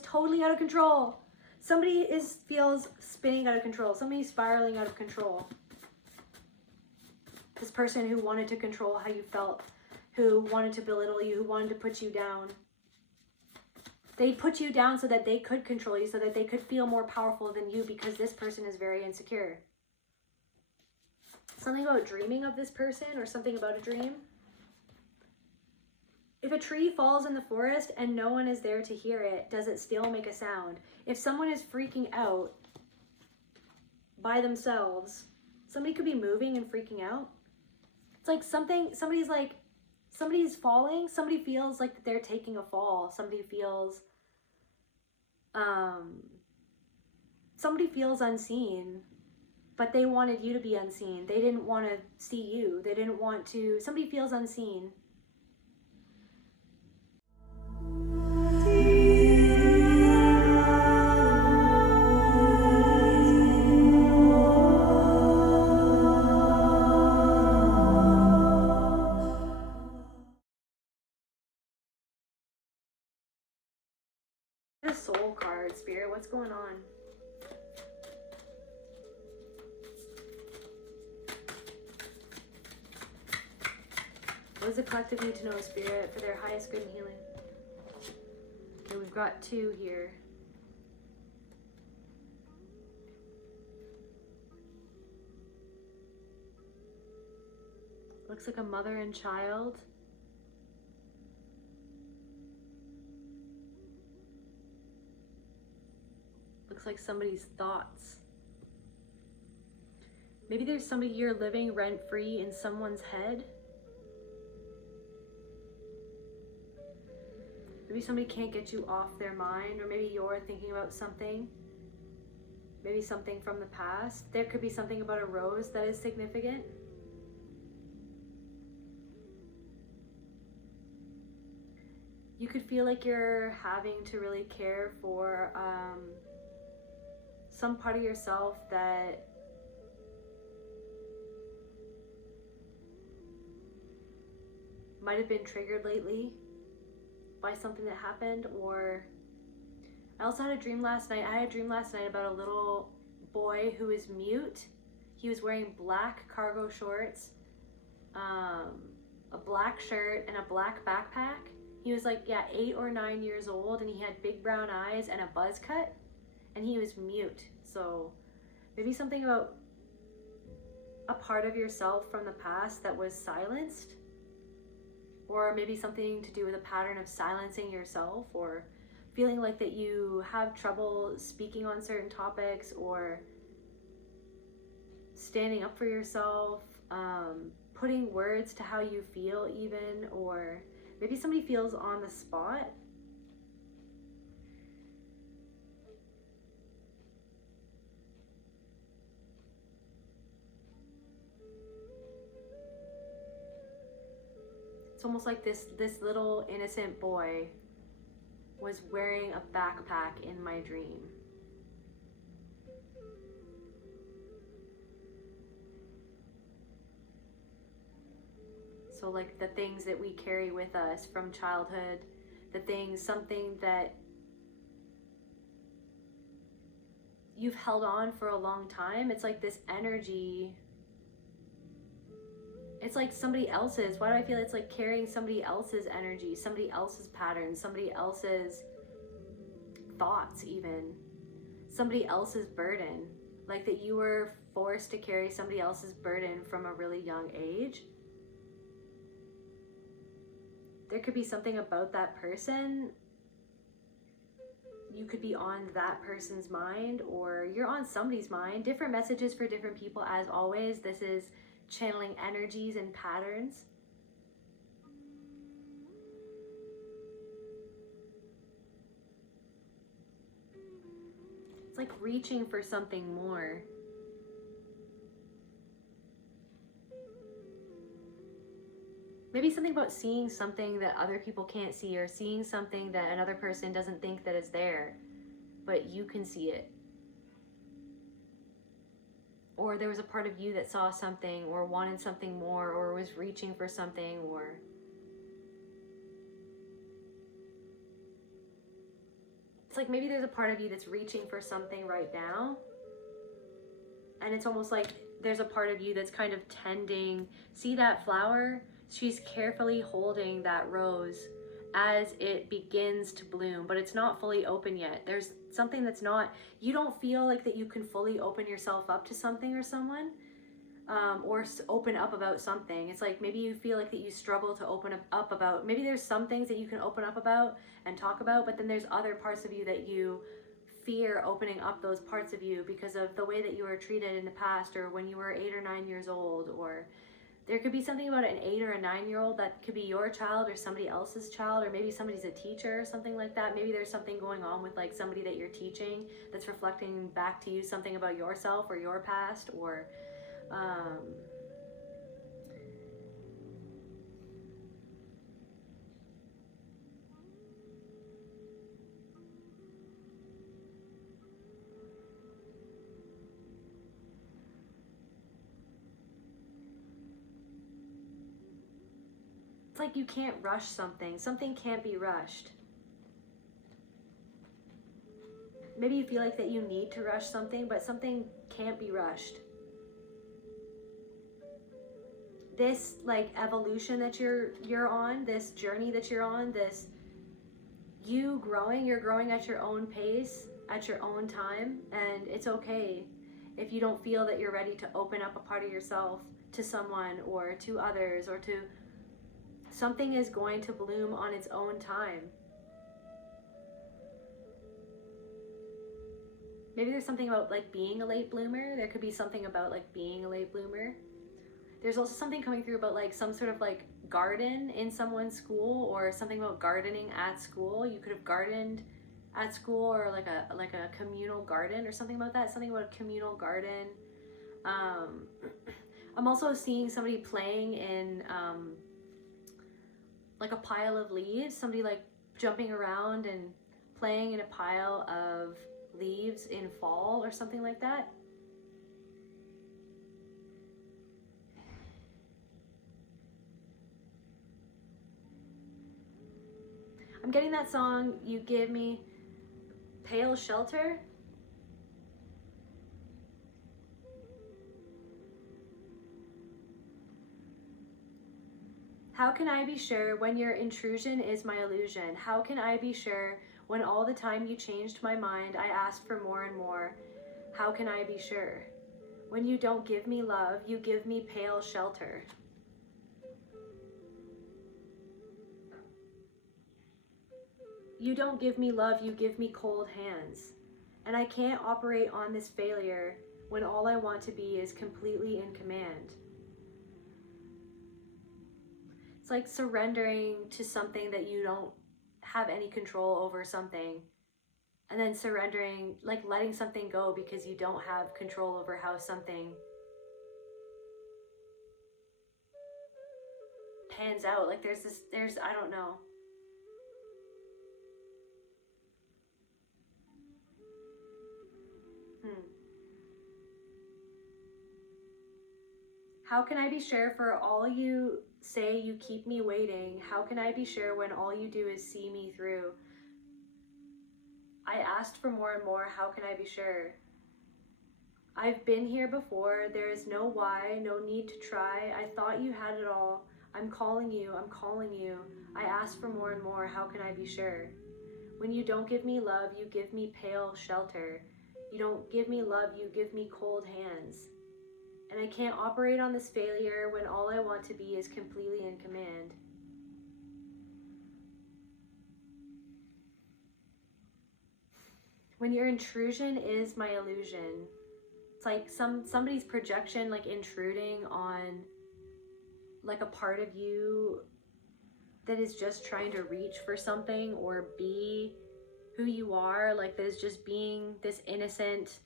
totally out of control. Somebody feels spinning out of control. Somebody's spiraling out of control. This person who wanted to control how you felt, who wanted to belittle you, who wanted to put you down. They put you down so that they could control you, so that they could feel more powerful than you, because this person is very insecure. Something about dreaming of this person, or something about a dream. If a tree falls in the forest and no one is there to hear it, does it still make a sound? If someone is freaking out by themselves, somebody could be moving and freaking out. It's like somebody's falling, somebody feels like they're taking a fall, somebody feels unseen, but they wanted you to be unseen. They didn't want to see you. They didn't want to, somebody feels unseen. The soul card, Spirit, what's going on? What does the collective need to know, Spirit, for their highest good and healing? Okay, we've got 2 here. Looks like a mother and child. Looks like somebody's thoughts. Maybe there's somebody you're living rent-free in someone's head. Maybe somebody can't get you off their mind, or maybe you're thinking about something. Maybe something from the past. There could be something about a rose that is significant. You could feel like you're having to really care for some part of yourself that might have been triggered lately by something that happened. Or I also had a dream last night. I had a dream last night about a little boy who is mute. He was wearing black cargo shorts, a black shirt, and a black backpack. He was like, 8 or 9 years old, and he had big brown eyes and a buzz cut, and he was mute. So maybe something about a part of yourself from the past that was silenced, or maybe something to do with a pattern of silencing yourself, or feeling like that you have trouble speaking on certain topics, or standing up for yourself, putting words to how you feel even, or maybe somebody feels on the spot. It's almost like this little innocent boy was wearing a backpack in my dream. So like the things that we carry with us from childhood, something that you've held on for a long time. It's like this energy. It's like somebody else's. Why do I feel it's like carrying somebody else's energy, somebody else's patterns, somebody else's thoughts even, somebody else's burden. Like that you were forced to carry somebody else's burden from a really young age. There could be something about that person. You could be on that person's mind, or you're on somebody's mind. Different messages for different people, as always. This is channeling energies and patterns. It's like reaching for something more. Maybe something about seeing something that other people can't see, or seeing something that another person doesn't think that is there, but you can see it. Or there was a part of you that saw something, or wanted something more, or was reaching for something, or it's like maybe there's a part of you that's reaching for something right now. And it's almost like there's a part of you that's kind of tending. See that flower? She's carefully holding that rose as it begins to bloom, but it's not fully open yet. There's something that's not, you don't feel like that you can fully open yourself up to something or someone, or open up about something. It's like maybe you feel like that you struggle to open up about, maybe there's some things that you can open up about and talk about, but then there's other parts of you that you fear opening up those parts of you because of the way that you were treated in the past, or when you were 8 or 9 years old. Or there could be something about an 8 or a 9-year-old that could be your child or somebody else's child, or maybe somebody's a teacher or something like that. Maybe there's something going on with like somebody that you're teaching that's reflecting back to you something about yourself or your past, or it's like you can't rush something. Something can't be rushed. Maybe you feel like that you need to rush something, but something can't be rushed. This like evolution that you're on, this journey that you're on, this you growing, you're growing at your own pace, at your own time, and it's okay if you don't feel that you're ready to open up a part of yourself to someone or to others, or to something is going to bloom on its own time. Maybe there's something about like being a late bloomer. There could be something about like being a late bloomer. There's also something coming through about like some sort of like garden in someone's school, or something about gardening at school. You could have gardened at school, or like a communal garden or something about that. Something about a communal garden. I'm also seeing somebody playing in like a pile of leaves. Somebody like jumping around and playing in a pile of leaves in fall or something like that. I'm getting that song, You Give Me Pale Shelter. How can I be sure when your intrusion is my illusion? How can I be sure when all the time you changed my mind, I asked for more and more? How can I be sure? When you don't give me love, you give me pale shelter. You don't give me love, you give me cold hands. And I can't operate on this failure when all I want to be is completely in command. It's like surrendering to something that you don't have any control over, something, and then surrendering, like letting something go because you don't have control over how something pans out. Like there's I don't know. How can I be sure for all you say you keep me waiting? How can I be sure when all you do is see me through? I asked for more and more, how can I be sure? I've been here before, there is no why, no need to try. I thought you had it all. I'm calling you, I'm calling you. I asked for more and more, how can I be sure? When you don't give me love, you give me pale shelter. You don't give me love, you give me cold hands. And I can't operate on this failure when all I want to be is completely in command. When your intrusion is my illusion, it's like somebody's projection, like intruding on like a part of you that is just trying to reach for something or be who you are, like that is just being this innocent,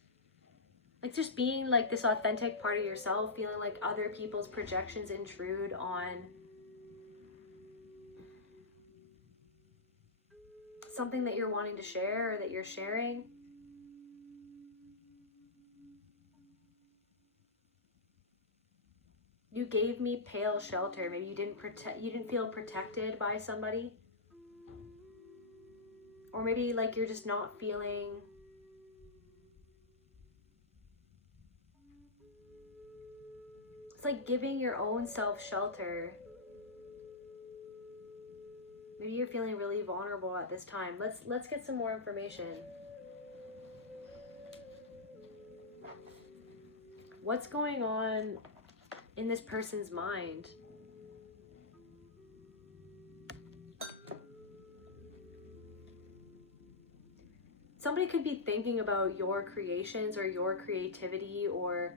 like just being like this authentic part of yourself, feeling like other people's projections intrude on something that you're wanting to share or that you're sharing. You gave me pale shelter. Maybe you didn't feel protected by somebody, Or maybe like you're just not feeling it's like giving your own self shelter. Maybe you're feeling really vulnerable at this time. Let's get some more information. What's going on in this person's mind? Somebody could be thinking about your creations or your creativity, or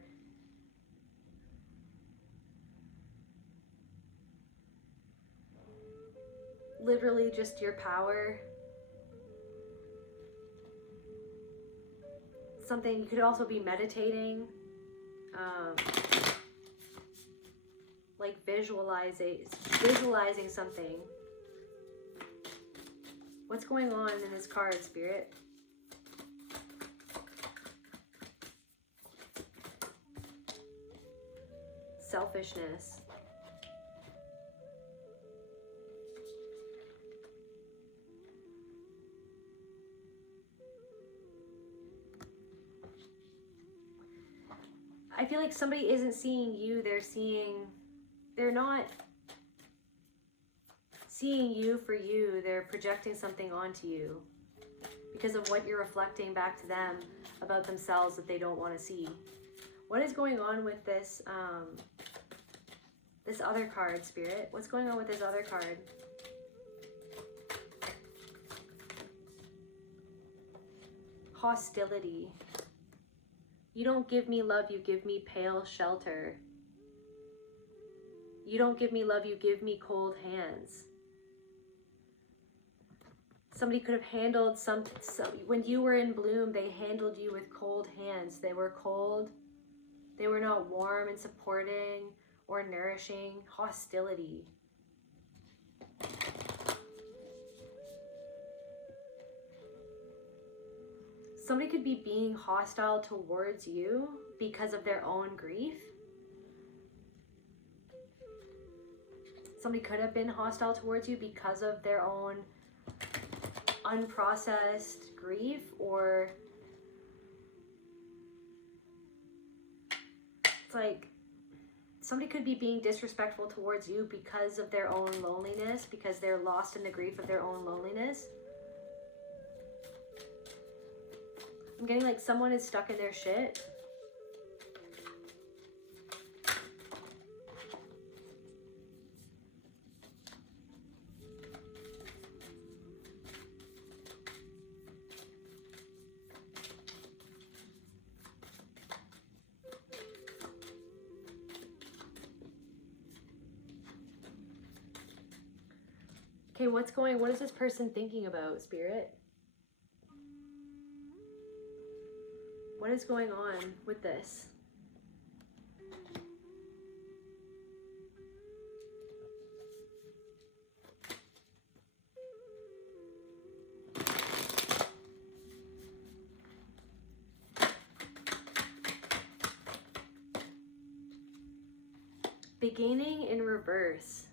literally just your power. Something, you could also be meditating, like visualizing something. What's going on in this card, Spirit? Selfishness. I feel like somebody isn't seeing you, they're not seeing you for you, they're projecting something onto you because of what you're reflecting back to them about themselves that they don't want to see. What is going on with this, this other card, Spirit? What's going on with this other card? Hostility. You don't give me love, you give me pale shelter. You don't give me love, you give me cold hands. Somebody could have handled when you were in bloom, they handled you with cold hands. They were cold. They were not warm and supporting or nourishing. Hostility. Somebody could be being hostile towards you because of their own grief. Somebody could have been hostile towards you because of their own unprocessed grief, or it's like somebody could be being disrespectful towards you because of their own loneliness, because they're lost in the grief of their own loneliness. I'm getting like someone is stuck in their shit. Okay, what is this person thinking about, Spirit? What is going on with this? Beginning in reverse.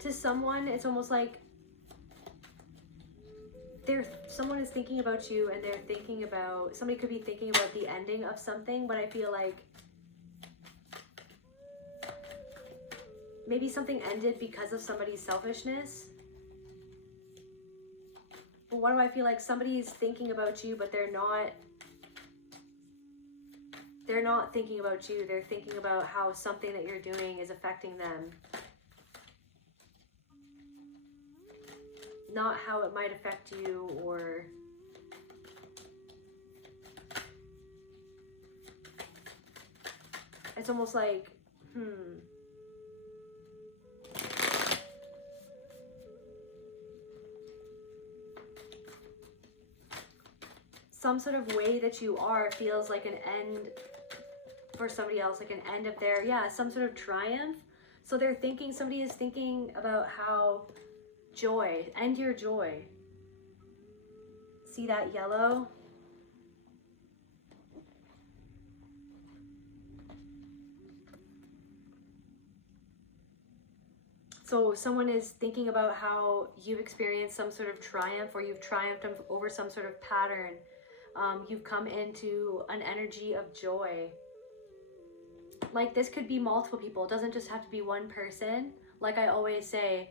To someone, it's almost like someone is thinking about you, and they're thinking about, somebody could be thinking about the ending of something, but I feel like maybe something ended because of somebody's selfishness. But why do I feel like somebody's thinking about you, but they're not thinking about you, they're thinking about how something that you're doing is affecting them. Not how it might affect you, or it's almost like, some sort of way that you are feels like an end for somebody else, like an end of their, some sort of triumph. So they're thinking, somebody is thinking about how joy, end your joy. See that yellow? So someone is thinking about how you've experienced some sort of triumph, or you've triumphed over some sort of pattern. You've come into an energy of joy. Like, this could be multiple people. It doesn't just have to be one person. Like I always say,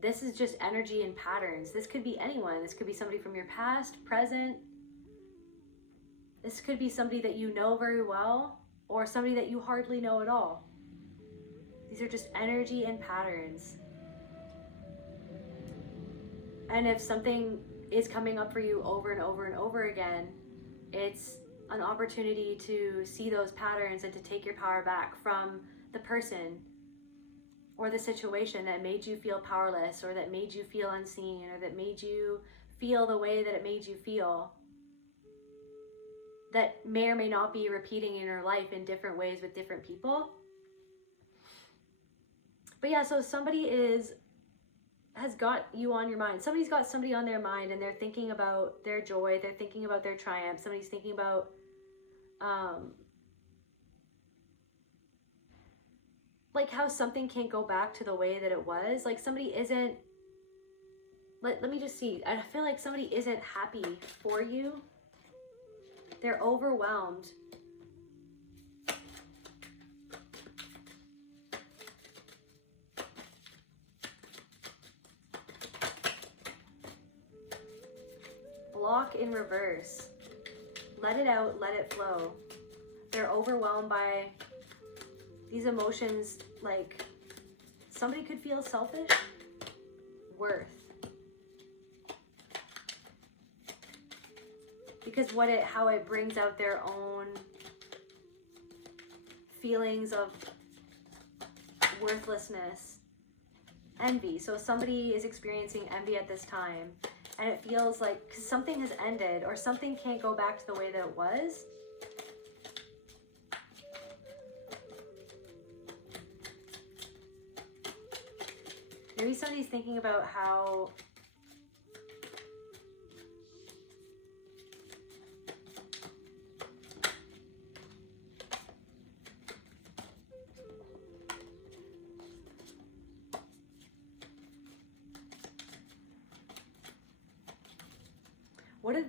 this is just energy and patterns. This could be anyone. This could be somebody from your past, present. This could be somebody that you know very well, or somebody that you hardly know at all. These are just energy and patterns. And if something is coming up for you over and over and over again, it's an opportunity to see those patterns and to take your power back from the person or the situation that made you feel powerless, or that made you feel unseen, or that made you feel the way that it made you feel. That may or may not be repeating in your life in different ways with different people. But yeah, so somebody has got you on your mind. Somebody's got somebody on their mind, and they're thinking about their joy. They're thinking about their triumph. Somebody's thinking about like how something can't go back to the way that it was. Like somebody isn't, let me just see. I feel like somebody isn't happy for you. They're overwhelmed. Block in reverse. Let it out, let it flow. They're overwhelmed by these emotions. Like, somebody could feel selfish. Worth. Because how it brings out their own feelings of worthlessness. Envy. So somebody is experiencing envy at this time, and it feels like, because something has ended, or something can't go back to the way that it was. Maybe somebody's thinking about how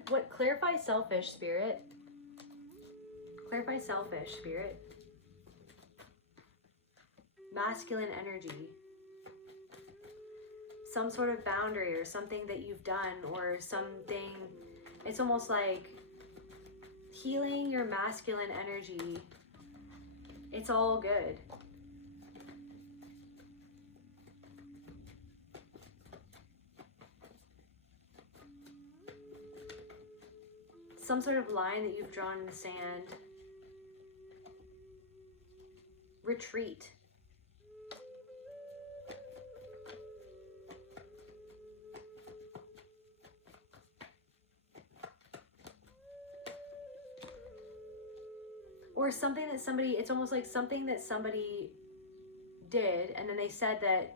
what clarify selfish, Spirit. Clarify selfish, Spirit. Masculine energy. Some sort of boundary, or something that you've done, or something. It's almost like healing your masculine energy. It's all good. Some sort of line that you've drawn in the sand. Retreat. Or something that somebody, it's almost like something that somebody did, and then they said that,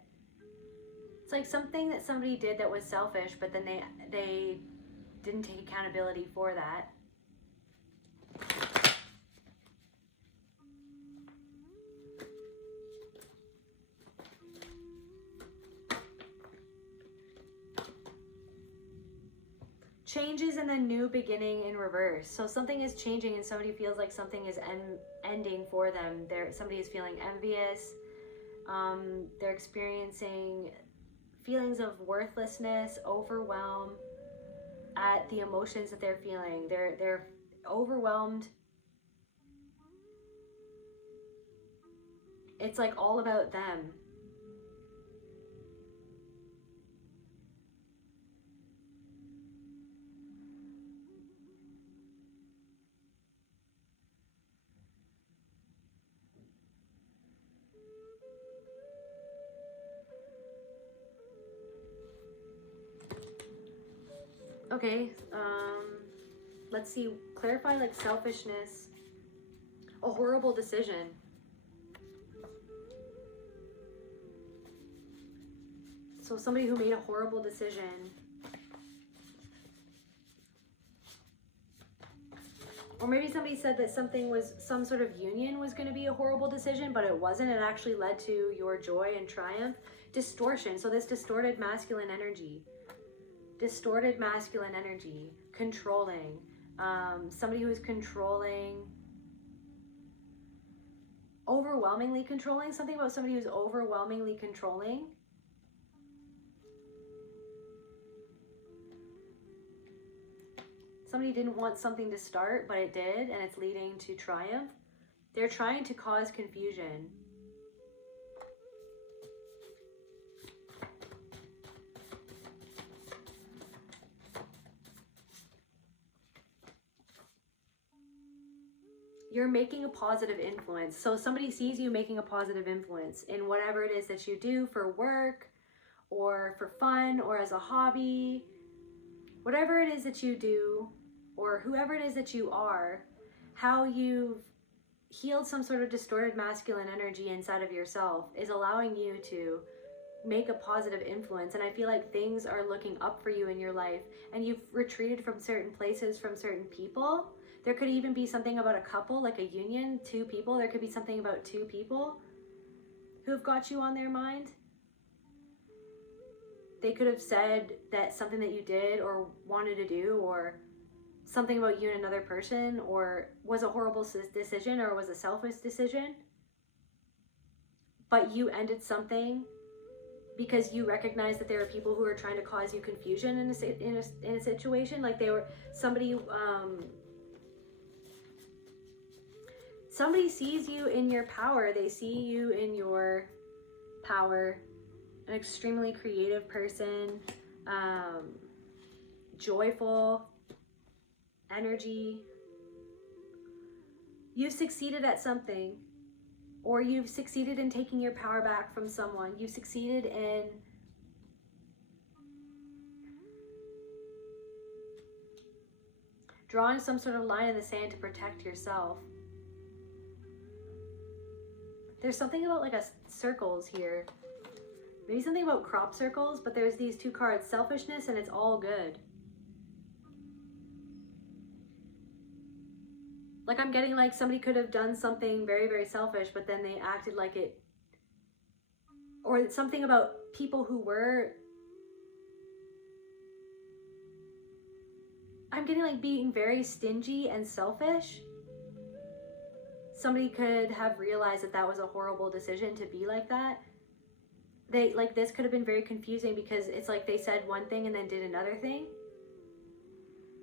it's like something that somebody did that was selfish, but then they didn't take accountability for that. Changes and then new beginning in reverse. So something is changing, and somebody feels like something is ending for them. Somebody is feeling envious. They're experiencing feelings of worthlessness, overwhelm at the emotions that they're feeling. They're overwhelmed. It's like all about them. Okay, let's see, clarify like selfishness, a horrible decision. So somebody who made a horrible decision, Or maybe somebody said that some sort of union was going to be a horrible decision, but it wasn't. It actually led to your joy and triumph. Distortion. So this distorted masculine energy. Distorted masculine energy. Controlling. Somebody who is controlling. Overwhelmingly controlling. Something about somebody who's overwhelmingly controlling. Somebody didn't want something to start, but it did, and it's leading to triumph. They're trying to cause confusion. You're making a positive influence. So somebody sees you making a positive influence in whatever it is that you do for work or for fun or as a hobby. Whatever it is that you do, or whoever it is that you are, how you've healed some sort of distorted masculine energy inside of yourself is allowing you to make a positive influence. And I feel like things are looking up for you in your life, and you've retreated from certain places, from certain people. There could even be something about a couple, like a union, two people. There could be something about two people who have got you on their mind. They could have said that something that you did or wanted to do, or something about you and another person, or was a horrible decision, or was a selfish decision. But you ended something because you recognize that there are people who are trying to cause you confusion in a situation. Like they were somebody sees you in your power. They see you in your power. An extremely creative person, joyful energy. You've succeeded at something, or you've succeeded in taking your power back from someone. You've succeeded in drawing some sort of line in the sand to protect yourself. There's something about like circles here. Maybe something about crop circles, but there's these two cards, selfishness and it's all good. Like I'm getting like somebody could have done something very, very selfish, but then they acted like it, or something about people who were, I'm getting like being very stingy and selfish. Somebody could have realized that that was a horrible decision to be like that. They like this could have been very confusing because it's like they said one thing and then did another thing.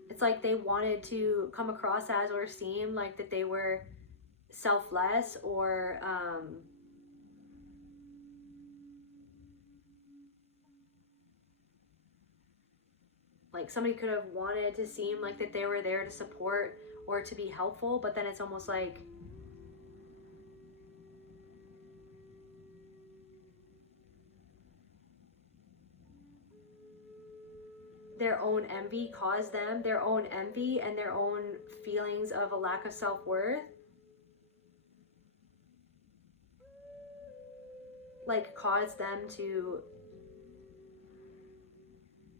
It's like they wanted to come across as or seem like that they were selfless, or like somebody could have wanted to seem like that they were there to support or to be helpful, but then it's almost like their own envy caused them, their own envy and their own feelings of a lack of self-worth, like caused them to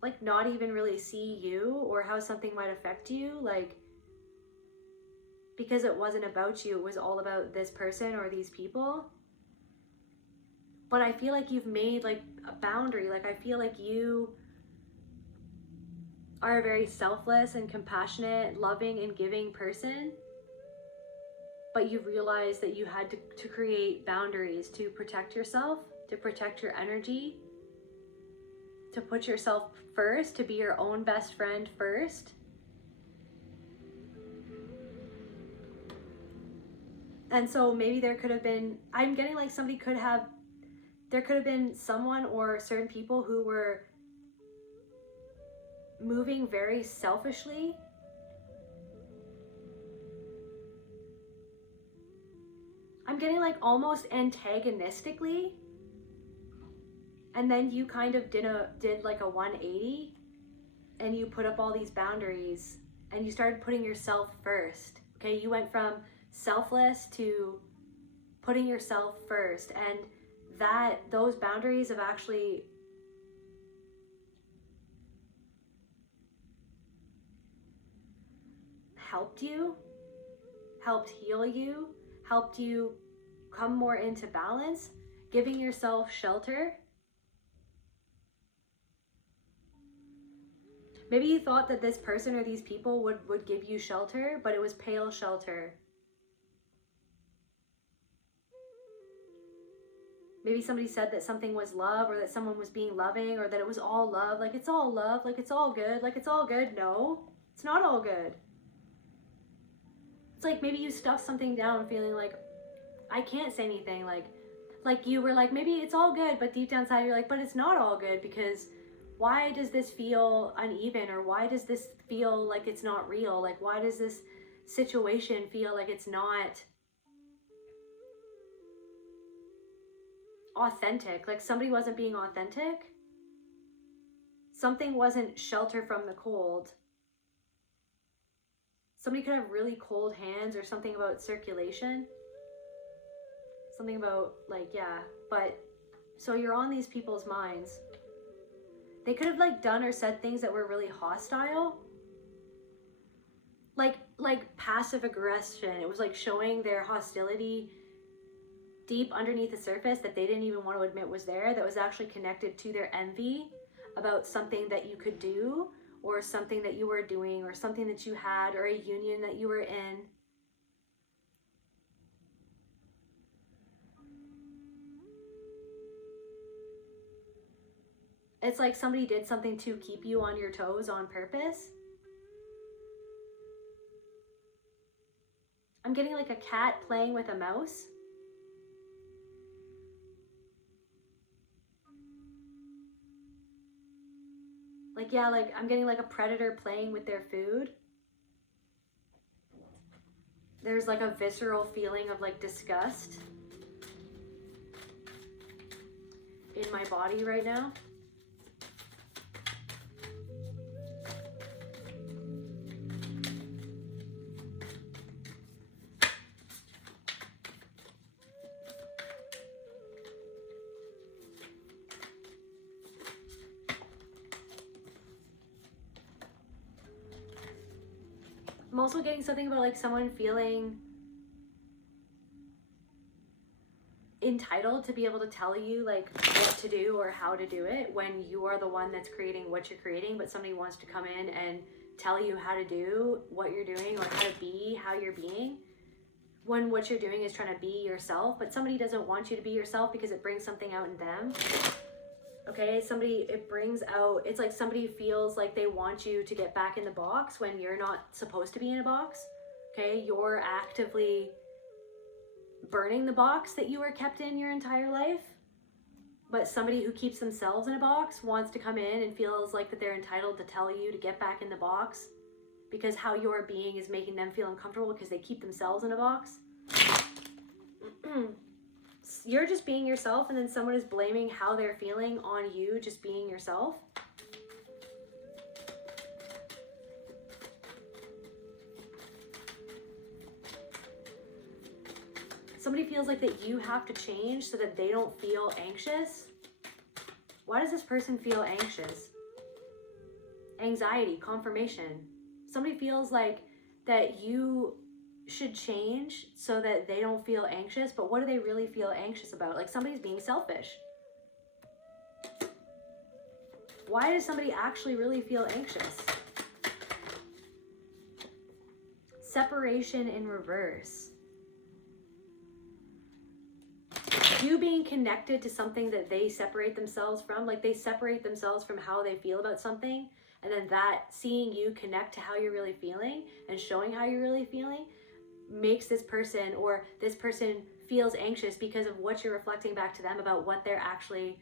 like not even really see you or how something might affect you, like because it wasn't about you, it was all about this person or these people. But I feel like you've made like a boundary. Like I feel like you are a very selfless and compassionate, loving and giving person, but you realized that you had to create boundaries to protect yourself, to protect your energy, to put yourself first, to be your own best friend first. And so maybe there could have been, I'm getting like somebody could have, there could have been someone or certain people who were moving very selfishly. I'm getting like almost antagonistically. And then you kind of did like a 180 and you put up all these boundaries and you started putting yourself first. Okay, you went from selfless to putting yourself first, and those boundaries have actually helped you helped heal you, helped you come more into balance, giving yourself shelter. Maybe you thought that this person or these people would give you shelter, but it was pale shelter. Maybe somebody said that something was love, or that someone was being loving, or that it was all love. Like it's all love, like it's all good, like it's all good. No, it's not all good. It's like maybe you stuffed something down feeling like, I can't say anything. Like you were like, maybe it's all good, but deep down inside you're like, but it's not all good, because why does this feel uneven? Or why does this feel like it's not real? Like, why does this situation feel like it's not authentic? Like somebody wasn't being authentic. Something wasn't shelter from the cold. Somebody could have really cold hands, or something about circulation. Something about like, yeah, but so you're on these people's minds. They could have like done or said things that were really hostile. Like passive aggression. It was like showing their hostility deep underneath the surface that they didn't even want to admit was there, that was actually connected to their envy about something that you could do, or something that you were doing, or something that you had, or a union that you were in. It's like somebody did something to keep you on your toes on purpose. I'm getting like a cat playing with a mouse. Like, yeah, like I'm getting like a predator playing with their food. There's like a visceral feeling of like disgust in my body right now. I'm also getting something about like someone feeling entitled to be able to tell you like what to do or how to do it, when you are the one that's creating what you're creating, but somebody wants to come in and tell you how to do what you're doing, or how to be how you're being, when what you're doing is trying to be yourself. But somebody doesn't want you to be yourself because it brings something out in them. Okay, it brings out, it's like somebody feels like they want you to get back in the box when you're not supposed to be in a box. Okay, you're actively burning the box that you were kept in your entire life. But somebody who keeps themselves in a box wants to come in and feels like that they're entitled to tell you to get back in the box, because how you're being is making them feel uncomfortable because they keep themselves in a box. You're just being yourself, and then someone is blaming how they're feeling on you just being yourself. Somebody feels like that you have to change so that they don't feel anxious. Why does this person feel anxious? Anxiety, confirmation. Somebody feels like that you should change so that they don't feel anxious, but what do they really feel anxious about? Like somebody's being selfish. Why does somebody actually really feel anxious? Separation in reverse. You being connected to something that they separate themselves from, like they separate themselves from how they feel about something, and then that seeing you connect to how you're really feeling and showing how you're really feeling makes this person, or this person feels anxious because of what you're reflecting back to them about what they're actually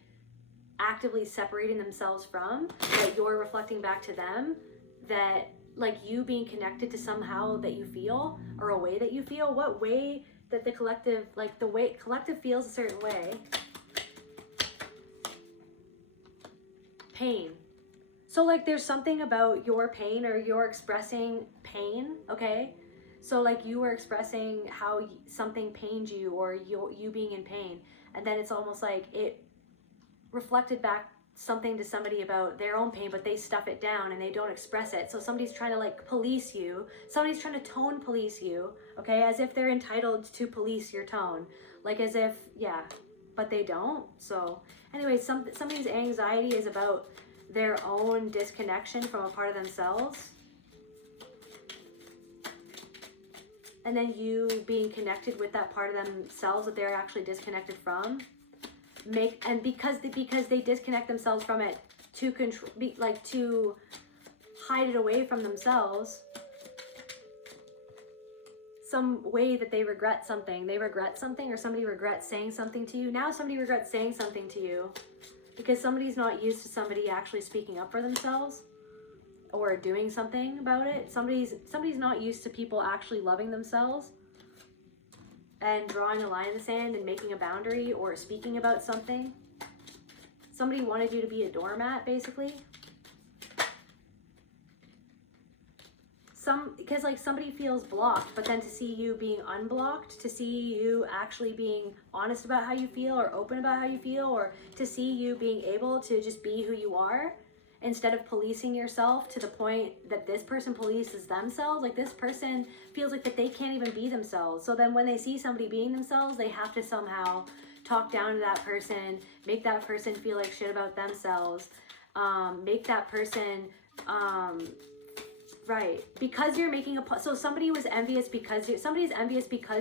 actively separating themselves from, that you're reflecting back to them, that like you being connected to somehow that you feel, or a way that you feel, what way that the collective, like the way collective feels a certain way. Pain. So like there's something about your pain, or you're expressing pain, okay? So like you were expressing how something pained you, or you being in pain, and then it's almost like it reflected back something to somebody about their own pain, but they stuff it down and they don't express it. So somebody's trying to like police you. Somebody's trying to tone police you, okay? As if they're entitled to police your tone. Like as if, yeah, but they don't. So anyway, somebody's anxiety is about their own disconnection from a part of themselves. And then you being connected with that part of themselves that they're actually disconnected from. Because they disconnect themselves from it to control, to hide it away from themselves, some way that they regret something. They regret something, or somebody regrets saying something to you. Now somebody regrets saying something to you because somebody's not used to somebody actually speaking up for themselves or doing something about it. Somebody's not used to people actually loving themselves and drawing a line in the sand and making a boundary or speaking about something. Somebody wanted you to be a doormat, basically. Because like somebody feels blocked, but then to see you being unblocked, to see you actually being honest about how you feel or open about how you feel, or to see you being able to just be who you are, instead of policing yourself to the point that this person polices themselves. Like this person feels like that they can't even be themselves. So then when they see somebody being themselves, they have to somehow talk down to that person, make that person feel like shit about themselves, make that person, right, because you're making so somebody's envious because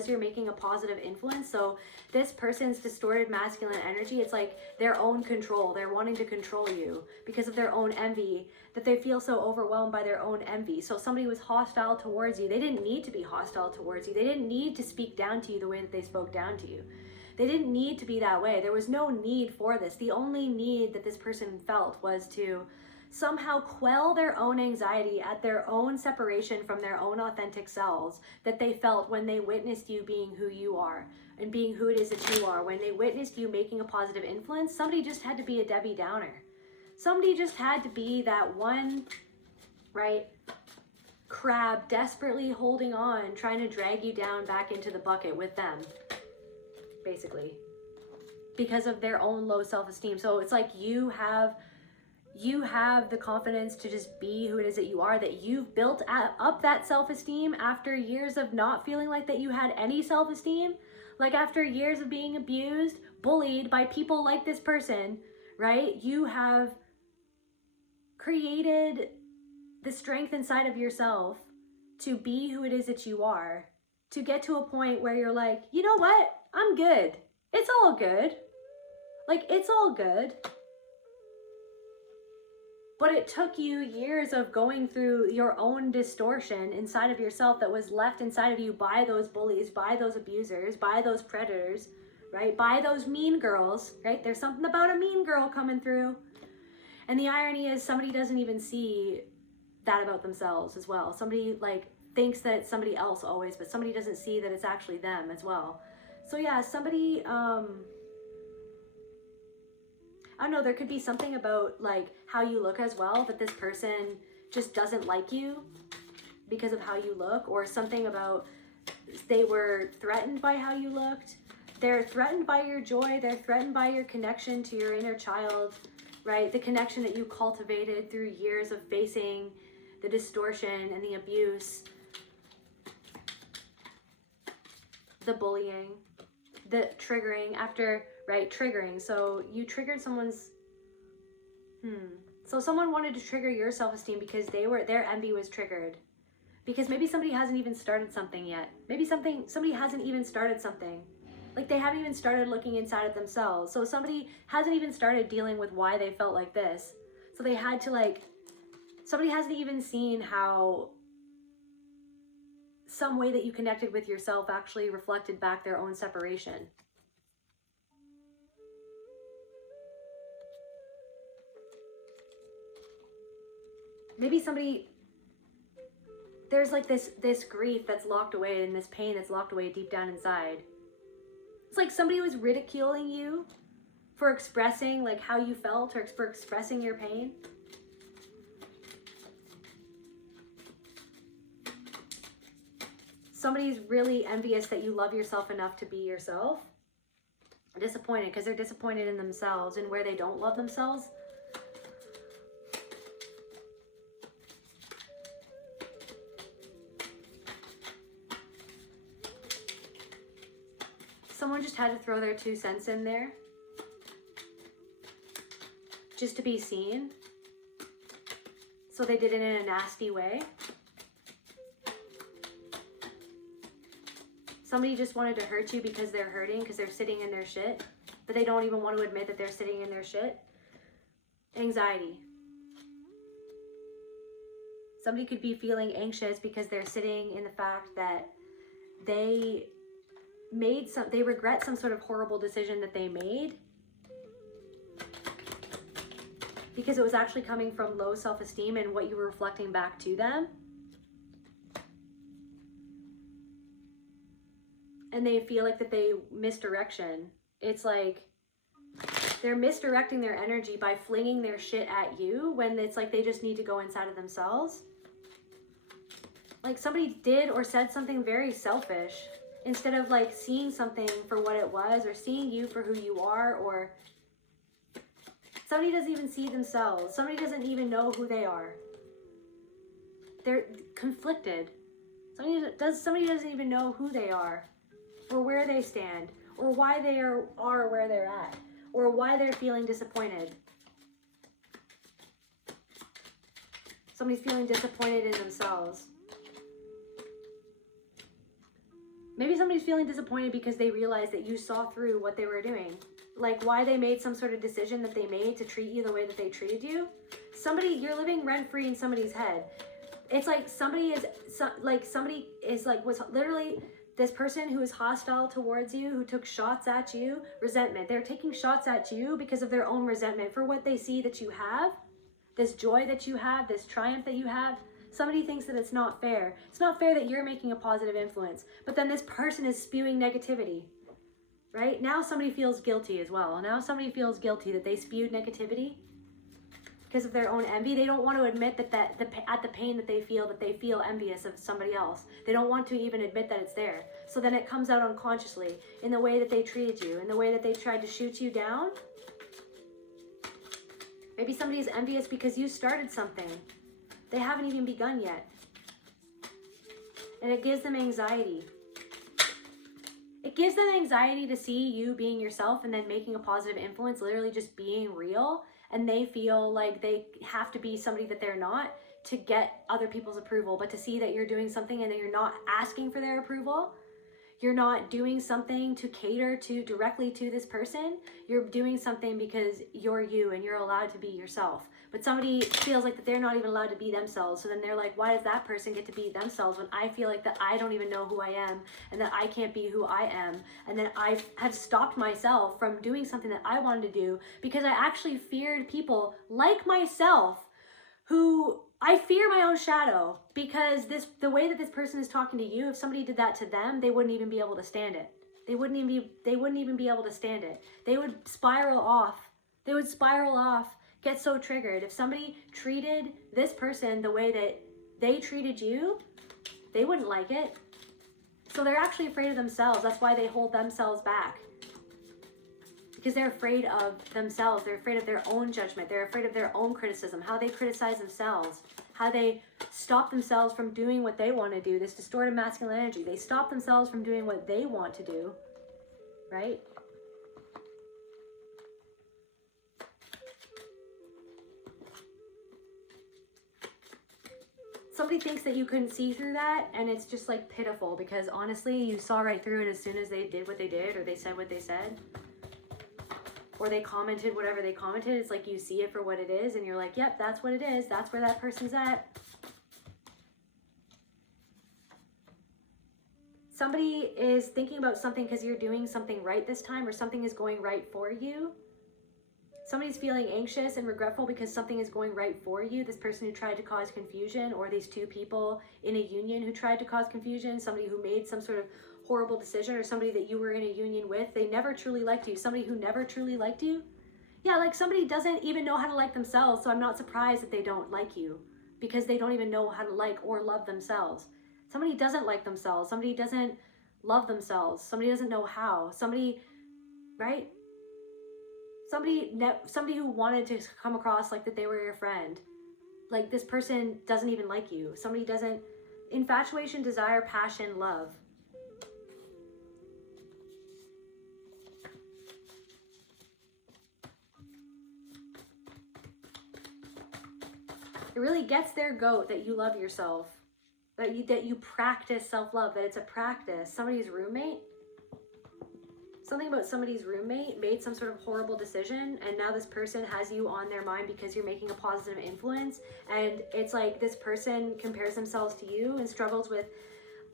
you're making a positive influence. So this person's distorted masculine energy, it's like their own control. They're wanting to control you because of their own envy, that they feel so overwhelmed by their own envy. So somebody was hostile towards you. They didn't need to be hostile towards you. They didn't need to speak down to you the way that they spoke down to you. They didn't need to be that way. There was no need for this. The only need that this person felt was to somehow quell their own anxiety at their own separation from their own authentic selves that they felt when they witnessed you being who you are and being who it is that you are. When they witnessed you making a positive influence, somebody just had to be a Debbie Downer. Somebody just had to be that one, right, crab desperately holding on, trying to drag you down back into the bucket with them, basically, because of their own low self-esteem. So it's like you have the confidence to just be who it is that you are, that you've built up that self-esteem after years of not feeling like that you had any self-esteem, like after years of being abused, bullied by people like this person, right? You have created the strength inside of yourself to be who it is that you are, to get to a point where you're like, you know what? I'm good. It's all good. Like, it's all good. But it took you years of going through your own distortion inside of yourself that was left inside of you by those bullies, by those abusers, by those predators, right? By those mean girls, right? There's something about a mean girl coming through. And the irony is somebody doesn't even see that about themselves as well. Somebody like thinks that it's somebody else always, but somebody doesn't see that it's actually them as well. So yeah, somebody, I don't know, there could be something about like how you look as well, that this person just doesn't like you because of how you look, or something about they were threatened by how you looked. They're threatened by your joy. They're threatened by your connection to your inner child, right? The connection that you cultivated through years of facing the distortion and the abuse, the bullying, the triggering after, right? Triggering. So you triggered someone's, So someone wanted to trigger your self-esteem because their envy was triggered. Because maybe somebody hasn't even started something yet. Maybe somebody hasn't even started something. Like they haven't even started looking inside of themselves. So somebody hasn't even started dealing with why they felt like this. So they had to somebody hasn't even seen how some way that you connected with yourself actually reflected back their own separation. Maybe there's like this grief that's locked away and this pain that's locked away deep down inside. It's like somebody was ridiculing you for expressing like how you felt, or for expressing your pain. Somebody's really envious that you love yourself enough to be yourself. Disappointed because they're disappointed in themselves and where they don't love themselves. someone just had to throw their 2 cents in there just to be seen. So they did it in a nasty way. Somebody just wanted to hurt you because they're hurting, because they're sitting in their shit, but they don't even want to admit that they're sitting in their shit. Anxiety. Somebody could be feeling anxious because they're sitting in the fact that they regret some sort of horrible decision that they made because it was actually coming from low self-esteem and what you were reflecting back to them. And they feel like that they misdirection. It's like they're misdirecting their energy by flinging their shit at you when it's like they just need to go inside of themselves. Like somebody did or said something very selfish instead of like seeing something for what it was or seeing you for who you are, or somebody doesn't even see themselves. Somebody doesn't even know who they are. They're conflicted. Somebody doesn't even know who they are or where they stand or why they are where they're at or why they're feeling disappointed. Somebody's feeling disappointed in themselves. Maybe somebody's feeling disappointed because they realized that you saw through what they were doing. Like why they made some sort of decision that they made to treat you the way that they treated you. You're living rent-free in somebody's head. It's like somebody was literally this person who is hostile towards you, who took shots at you, resentment. They're taking shots at you because of their own resentment for what they see that you have, this joy that you have, this triumph that you have. Somebody thinks that it's not fair. It's not fair that you're making a positive influence, but then this person is spewing negativity, right? Now somebody feels guilty as well. Now somebody feels guilty that they spewed negativity because of their own envy. They don't want to admit at the pain that they feel envious of somebody else. They don't want to even admit that it's there. So then it comes out unconsciously in the way that they treated you, in the way that they tried to shoot you down. Maybe somebody's envious because you started something. They haven't even begun yet. And it gives them anxiety. It gives them anxiety to see you being yourself and then making a positive influence, literally just being real. And they feel like they have to be somebody that they're not to get other people's approval. But to see that you're doing something and that you're not asking for their approval, you're not doing something to cater to directly to this person. You're doing something because you're you and you're allowed to be yourself. But somebody feels like that they're not even allowed to be themselves. So then they're like, why does that person get to be themselves when I feel like that I don't even know who I am and that I can't be who I am? And then I have stopped myself from doing something that I wanted to do because I actually feared people like myself who I fear my own shadow, because the way that this person is talking to you, if somebody did that to them, they wouldn't even be able to stand it. They wouldn't even be able to stand it. They would spiral off. Get so triggered. If somebody treated this person the way that they treated you, they wouldn't like it. So they're actually afraid of themselves. That's why they hold themselves back. Because they're afraid of themselves. They're afraid of their own judgment. They're afraid of their own criticism, how they criticize themselves, how they stop themselves from doing what they want to do, this distorted masculine energy. They stop themselves from doing what they want to do, right? Somebody thinks that you couldn't see through that, and it's just like pitiful, because honestly, you saw right through it as soon as they did what they did, or they said what they said, or they commented whatever they commented. It's like you see it for what it is, and you're like, yep, that's what it is. That's where that person's at. Somebody is thinking about something because you're doing something right this time, or something is going right for you. Somebody's feeling anxious and regretful because something is going right for you. This person who tried to cause confusion, or these two people in a union who tried to cause confusion, somebody who made some sort of horrible decision, or somebody that you were in a union with, they never truly liked you. Somebody who never truly liked you. Yeah, like somebody doesn't even know how to like themselves, so I'm not surprised that they don't like you, because they don't even know how to like or love themselves. Somebody doesn't like themselves. Somebody doesn't love themselves. Somebody doesn't know how. Somebody, right? Somebody who wanted to come across like that they were your friend. Like this person doesn't even like you. Somebody doesn't. Infatuation, desire, passion, love. It really gets their goat that you love yourself, that you practice self-love, that it's a practice. Somebody's roommate, something about somebody's roommate made some sort of horrible decision, and now this person has you on their mind because you're making a positive influence, and it's like this person compares themselves to you and struggles with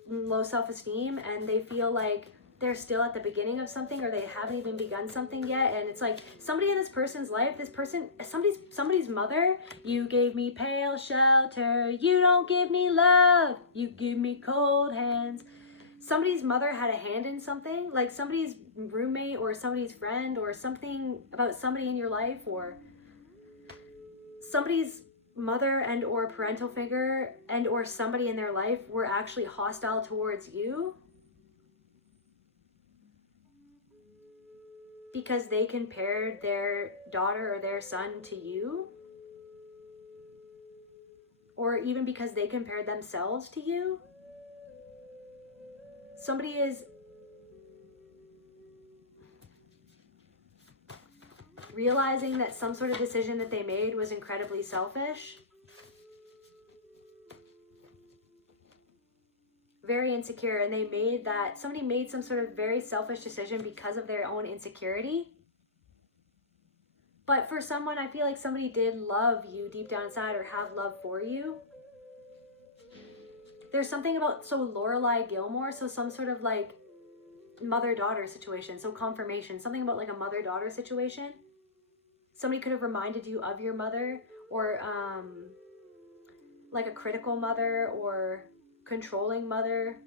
low self-esteem, and they feel like they're still at the beginning of something, or they haven't even begun something yet. And it's like somebody in this person's life, somebody's mother, you gave me pale shelter, you don't give me love, you give me cold hands. Somebody's mother had a hand in something, like somebody's roommate or somebody's friend, or something about somebody in your life, or somebody's mother and or parental figure and or somebody in their life were actually hostile towards you because they compared their daughter or their son to you, or even because they compared themselves to you. Somebody is realizing that some sort of decision that they made was incredibly selfish, very insecure, and somebody made some sort of very selfish decision because of their own insecurity. But for someone, I feel like somebody did love you deep down inside, or have love for you. There's something about, so Lorelai Gilmore, so some sort of like mother-daughter situation, so confirmation, something about like a mother-daughter situation. Somebody could have reminded you of your mother, or like a critical mother or controlling mother.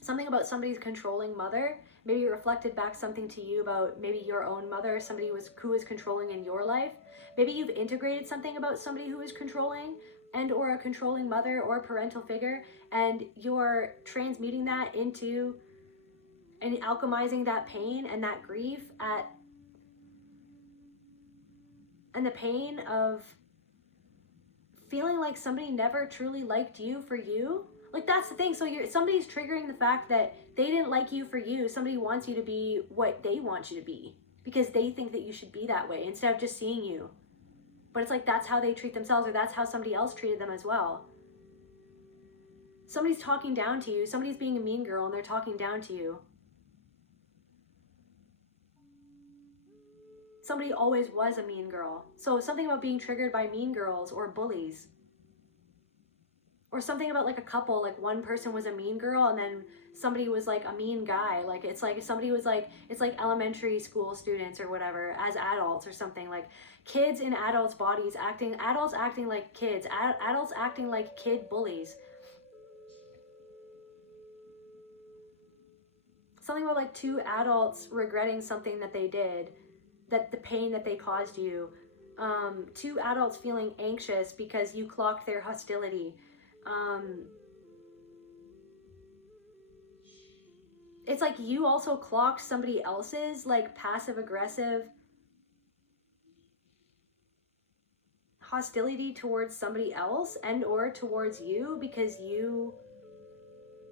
Something about somebody's controlling mother. Maybe it reflected back something to you about maybe your own mother, somebody who was controlling in your life. Maybe you've integrated something about somebody who is controlling and or a controlling mother or parental figure, and you're transmuting that into and alchemizing that pain and that grief and the pain of feeling like somebody never truly liked you for you. Like, that's the thing. So somebody's triggering the fact that they didn't like you for you. Somebody wants you to be what they want you to be because they think that you should be that way instead of just seeing you. But it's like that's how they treat themselves, or that's how somebody else treated them as well. Somebody's talking down to you. Somebody's being a mean girl and they're talking down to you. Somebody always was a mean girl. So something about being triggered by mean girls or bullies. Or something about like a couple, like one person was a mean girl and then somebody was like a mean guy. Like it's like somebody was like, it's like elementary school students or whatever as adults or something, like kids in adults' bodies adults acting like kids, adults acting like kid bullies. Something about like two adults regretting something that they did, that the pain that they caused you. Two adults feeling anxious because you clocked their hostility. It's like you also clocked somebody else's like passive aggressive hostility towards somebody else and or towards you because you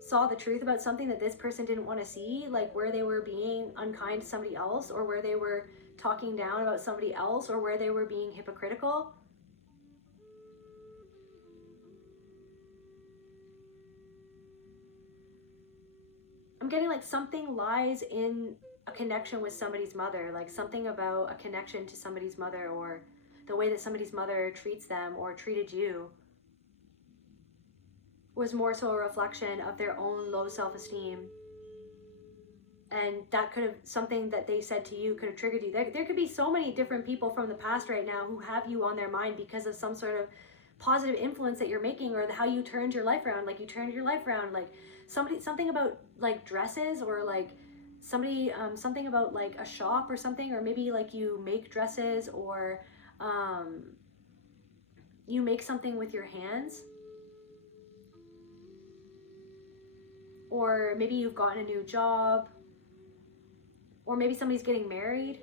saw the truth about something that this person didn't want to see, like where they were being unkind to somebody else, or where they were talking down about somebody else, or where they were being hypocritical. I'm getting like something lies in a connection with somebody's mother, like something about a connection to somebody's mother, or the way that somebody's mother treats them or treated you was more so a reflection of their own low self-esteem. And that could have, something that they said to you could have triggered you. There could be so many different people from the past right now who have you on their mind because of some sort of positive influence that you're making, or how you turned your life around. Like you turned your life around, like something about like dresses, or like somebody, something about like a shop or something, or maybe like you make dresses, or you make something with your hands. Or maybe you've gotten a new job, or maybe somebody's getting married,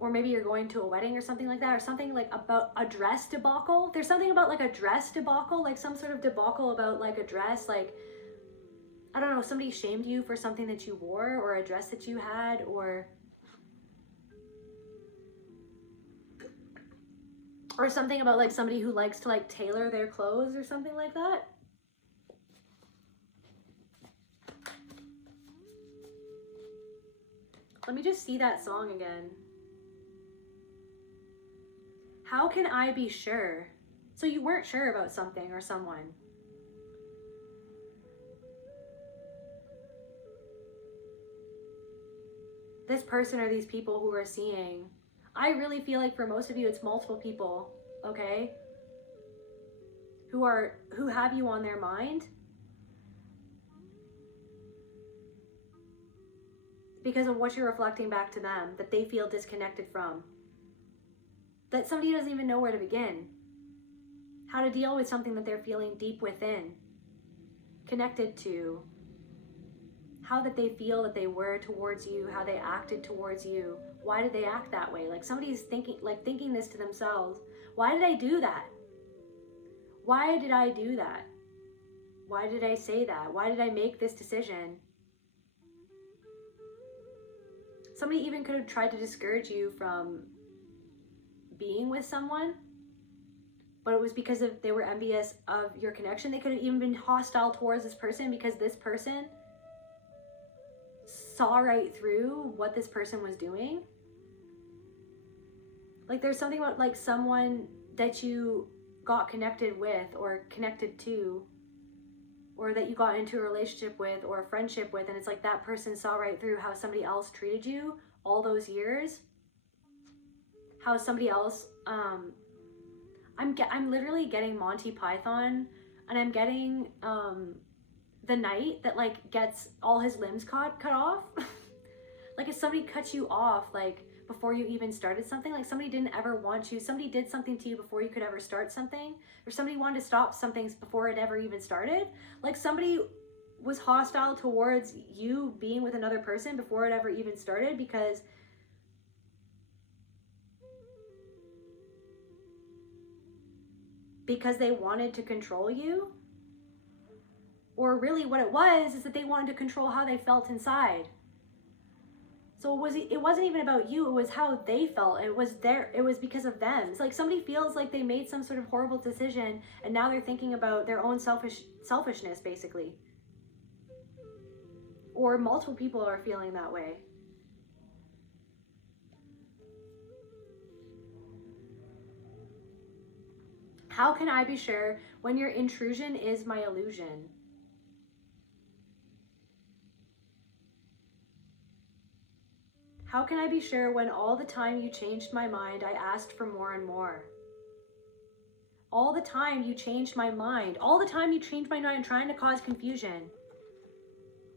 or maybe you're going to a wedding or something like that, or something like about a dress debacle. There's something about like a dress debacle, like some sort of debacle about like a dress, like, I don't know, somebody shamed you for something that you wore, or a dress that you had, or Or something about like somebody who likes to like tailor their clothes or something like that. Let me just see that song again. How can I be sure? So you weren't sure about something or someone. This person or these people who are seeing, I really feel like for most of you, it's multiple people, okay? Who have you on their mind. Because of what you're reflecting back to them, that they feel disconnected from. That somebody doesn't even know where to begin. How to deal with something that they're feeling deep within. Connected to. How that they feel that they were towards you, how they acted towards you. Why did they act that way? Like somebody's thinking this to themselves. Why did I do that? Why did I do that? Why did I say that? Why did I make this decision? Somebody even could have tried to discourage you from being with someone, but it was because they were envious of your connection. They could have even been hostile towards this person because this person saw right through what this person was doing. Like there's something about like someone that you got connected with or connected to, or that you got into a relationship with or a friendship with, and it's like that person saw right through how somebody else treated you all those years. How somebody else, I'm literally getting Monty Python, and I'm getting the knight that like gets all his limbs cut off. Like if somebody cuts you off like before you even started something, like somebody didn't ever want you, somebody did something to you before you could ever start something, or somebody wanted to stop something before it ever even started. Like somebody was hostile towards you being with another person before it ever even started because they wanted to control you. Or really what it was is that they wanted to control how they felt inside. So it wasn't even about you, it was how they felt. It was because of them. It's like somebody feels like they made some sort of horrible decision and now they're thinking about their own selfishness basically. Or multiple people are feeling that way. How can I be sure when your intrusion is my illusion? How can I be sure when all the time you changed my mind, I asked for more and more? All the time you changed my mind. All the time you changed my mind trying to cause confusion.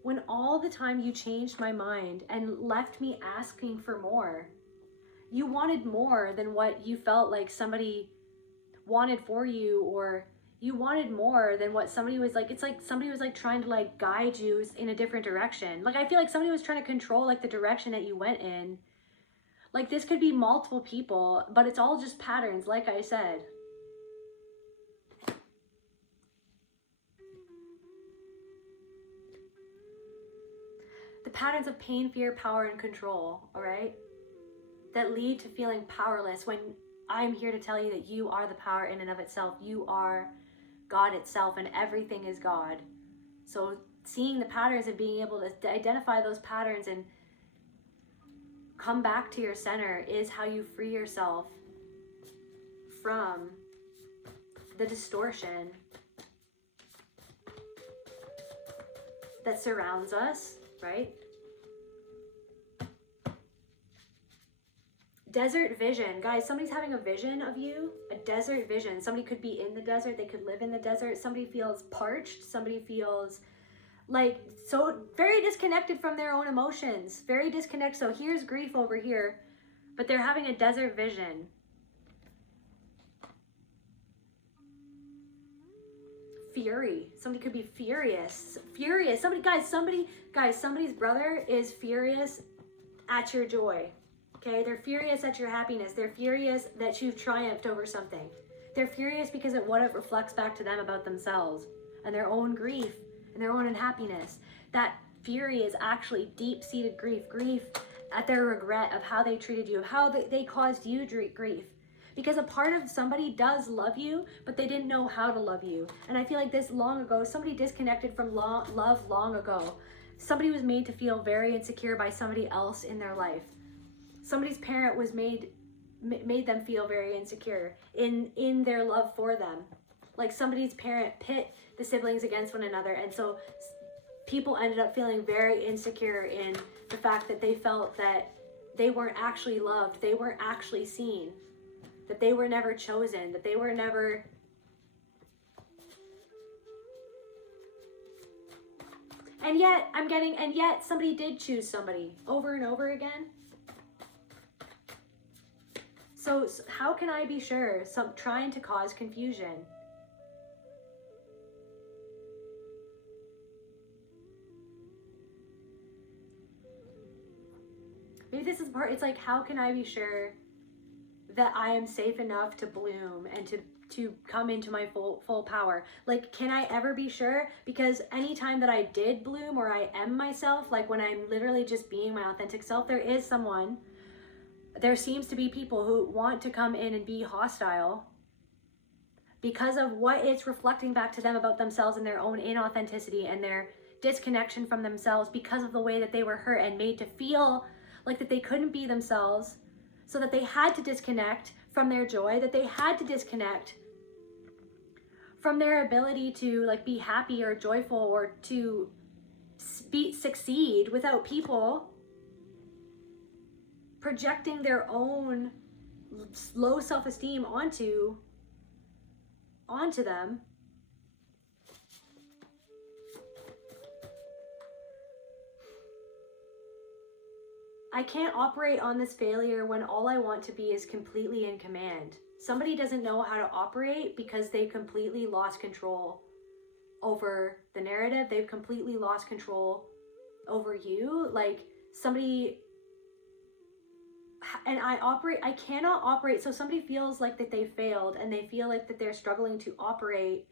When all the time you changed my mind and left me asking for more. You wanted more than what you felt like somebody wanted for you, or you wanted more than what somebody was like. It's like somebody was like trying to like guide you in a different direction. Like I feel like somebody was trying to control like the direction that you went in. Like this could be multiple people, but it's all just patterns, like I said. The patterns of pain, fear, power, and control, all right? That lead to feeling powerless when I'm here to tell you that you are the power in and of itself. You are God itself, and everything is God. So seeing the patterns and being able to identify those patterns and come back to your center is how you free yourself from the distortion that surrounds us, right? Desert vision. Guys, somebody's having a vision of you, a desert vision. Somebody could be in the desert. They could live in the desert. Somebody feels parched. Somebody feels like so very disconnected from their own emotions. Very disconnected. So here's grief over here, but they're having a desert vision. Fury. Somebody could be furious. Furious. Somebody's brother is furious at your joy. Okay, they're furious at your happiness. They're furious that you've triumphed over something. They're furious because of what it reflects back to them about themselves and their own grief and their own unhappiness. That fury is actually deep-seated grief. Grief at their regret of how they treated you, of how they caused you grief. Because a part of somebody does love you, but they didn't know how to love you. And I feel like this long ago, somebody disconnected from love long ago. Somebody was made to feel very insecure by somebody else in their life. Somebody's parent was made them feel very insecure in their love for them. Like somebody's parent pit the siblings against one another, and so people ended up feeling very insecure in the fact that they felt that they weren't actually loved, they weren't actually seen, that they were never chosen, that they were never... And yet somebody did choose somebody over and over again. So how can I be sure? Trying to cause confusion. Maybe this is part, it's like, how can I be sure that I am safe enough to bloom and to come into my full power? Like, can I ever be sure? Because anytime that I did bloom or I am myself, like when I'm literally just being my authentic self, there seems to be people who want to come in and be hostile because of what it's reflecting back to them about themselves and their own inauthenticity and their disconnection from themselves because of the way that they were hurt and made to feel like that they couldn't be themselves, so that they had to disconnect from their joy, that they had to disconnect from their ability to like be happy or joyful or to succeed without people projecting their own low self-esteem onto them. I can't operate on this failure when all I want to be is completely in command. Somebody doesn't know how to operate because they completely lost control over the narrative. They've completely lost control over you. Like somebody, and I cannot operate. So somebody feels like that they failed and they feel like that they're struggling to operate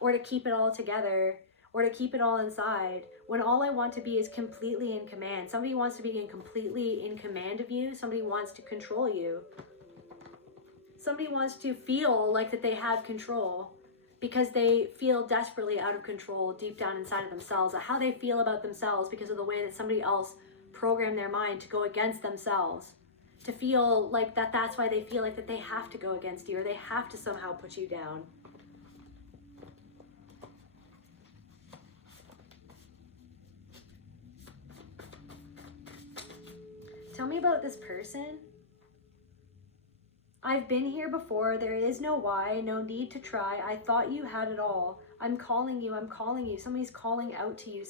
or to keep it all together or to keep it all inside, when all I want to be is completely in command. Somebody wants to be completely in command of you. Somebody wants to control you. Somebody wants to feel like that they have control because they feel desperately out of control deep down inside of themselves, how they feel about themselves because of the way that somebody else programmed their mind to go against themselves, to feel like that's why they feel like that they have to go against you or they have to somehow put you down. Tell me about this person. I've been here before. There is no why, no need to try. I thought you had it all. I'm calling you. I'm calling you. Somebody's calling out to you.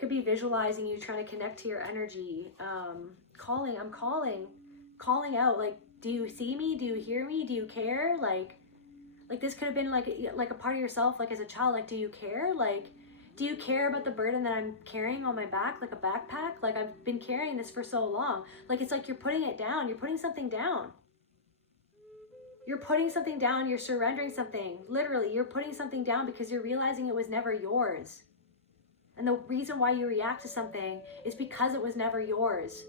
Could be visualizing you, trying to connect to your energy. I'm calling out. Like, do you see me? Do you hear me? Do you care? Like this could have been like a part of yourself, like as a child. Like, do you care? Like, do you care about the burden that I'm carrying on my back, like a backpack? Like, I've been carrying this for so long. Like, it's like you're putting it down. You're putting something down. You're putting something down. You're surrendering something. Literally, you're putting something down because you're realizing it was never yours. And the reason why you react to something is because it was never yours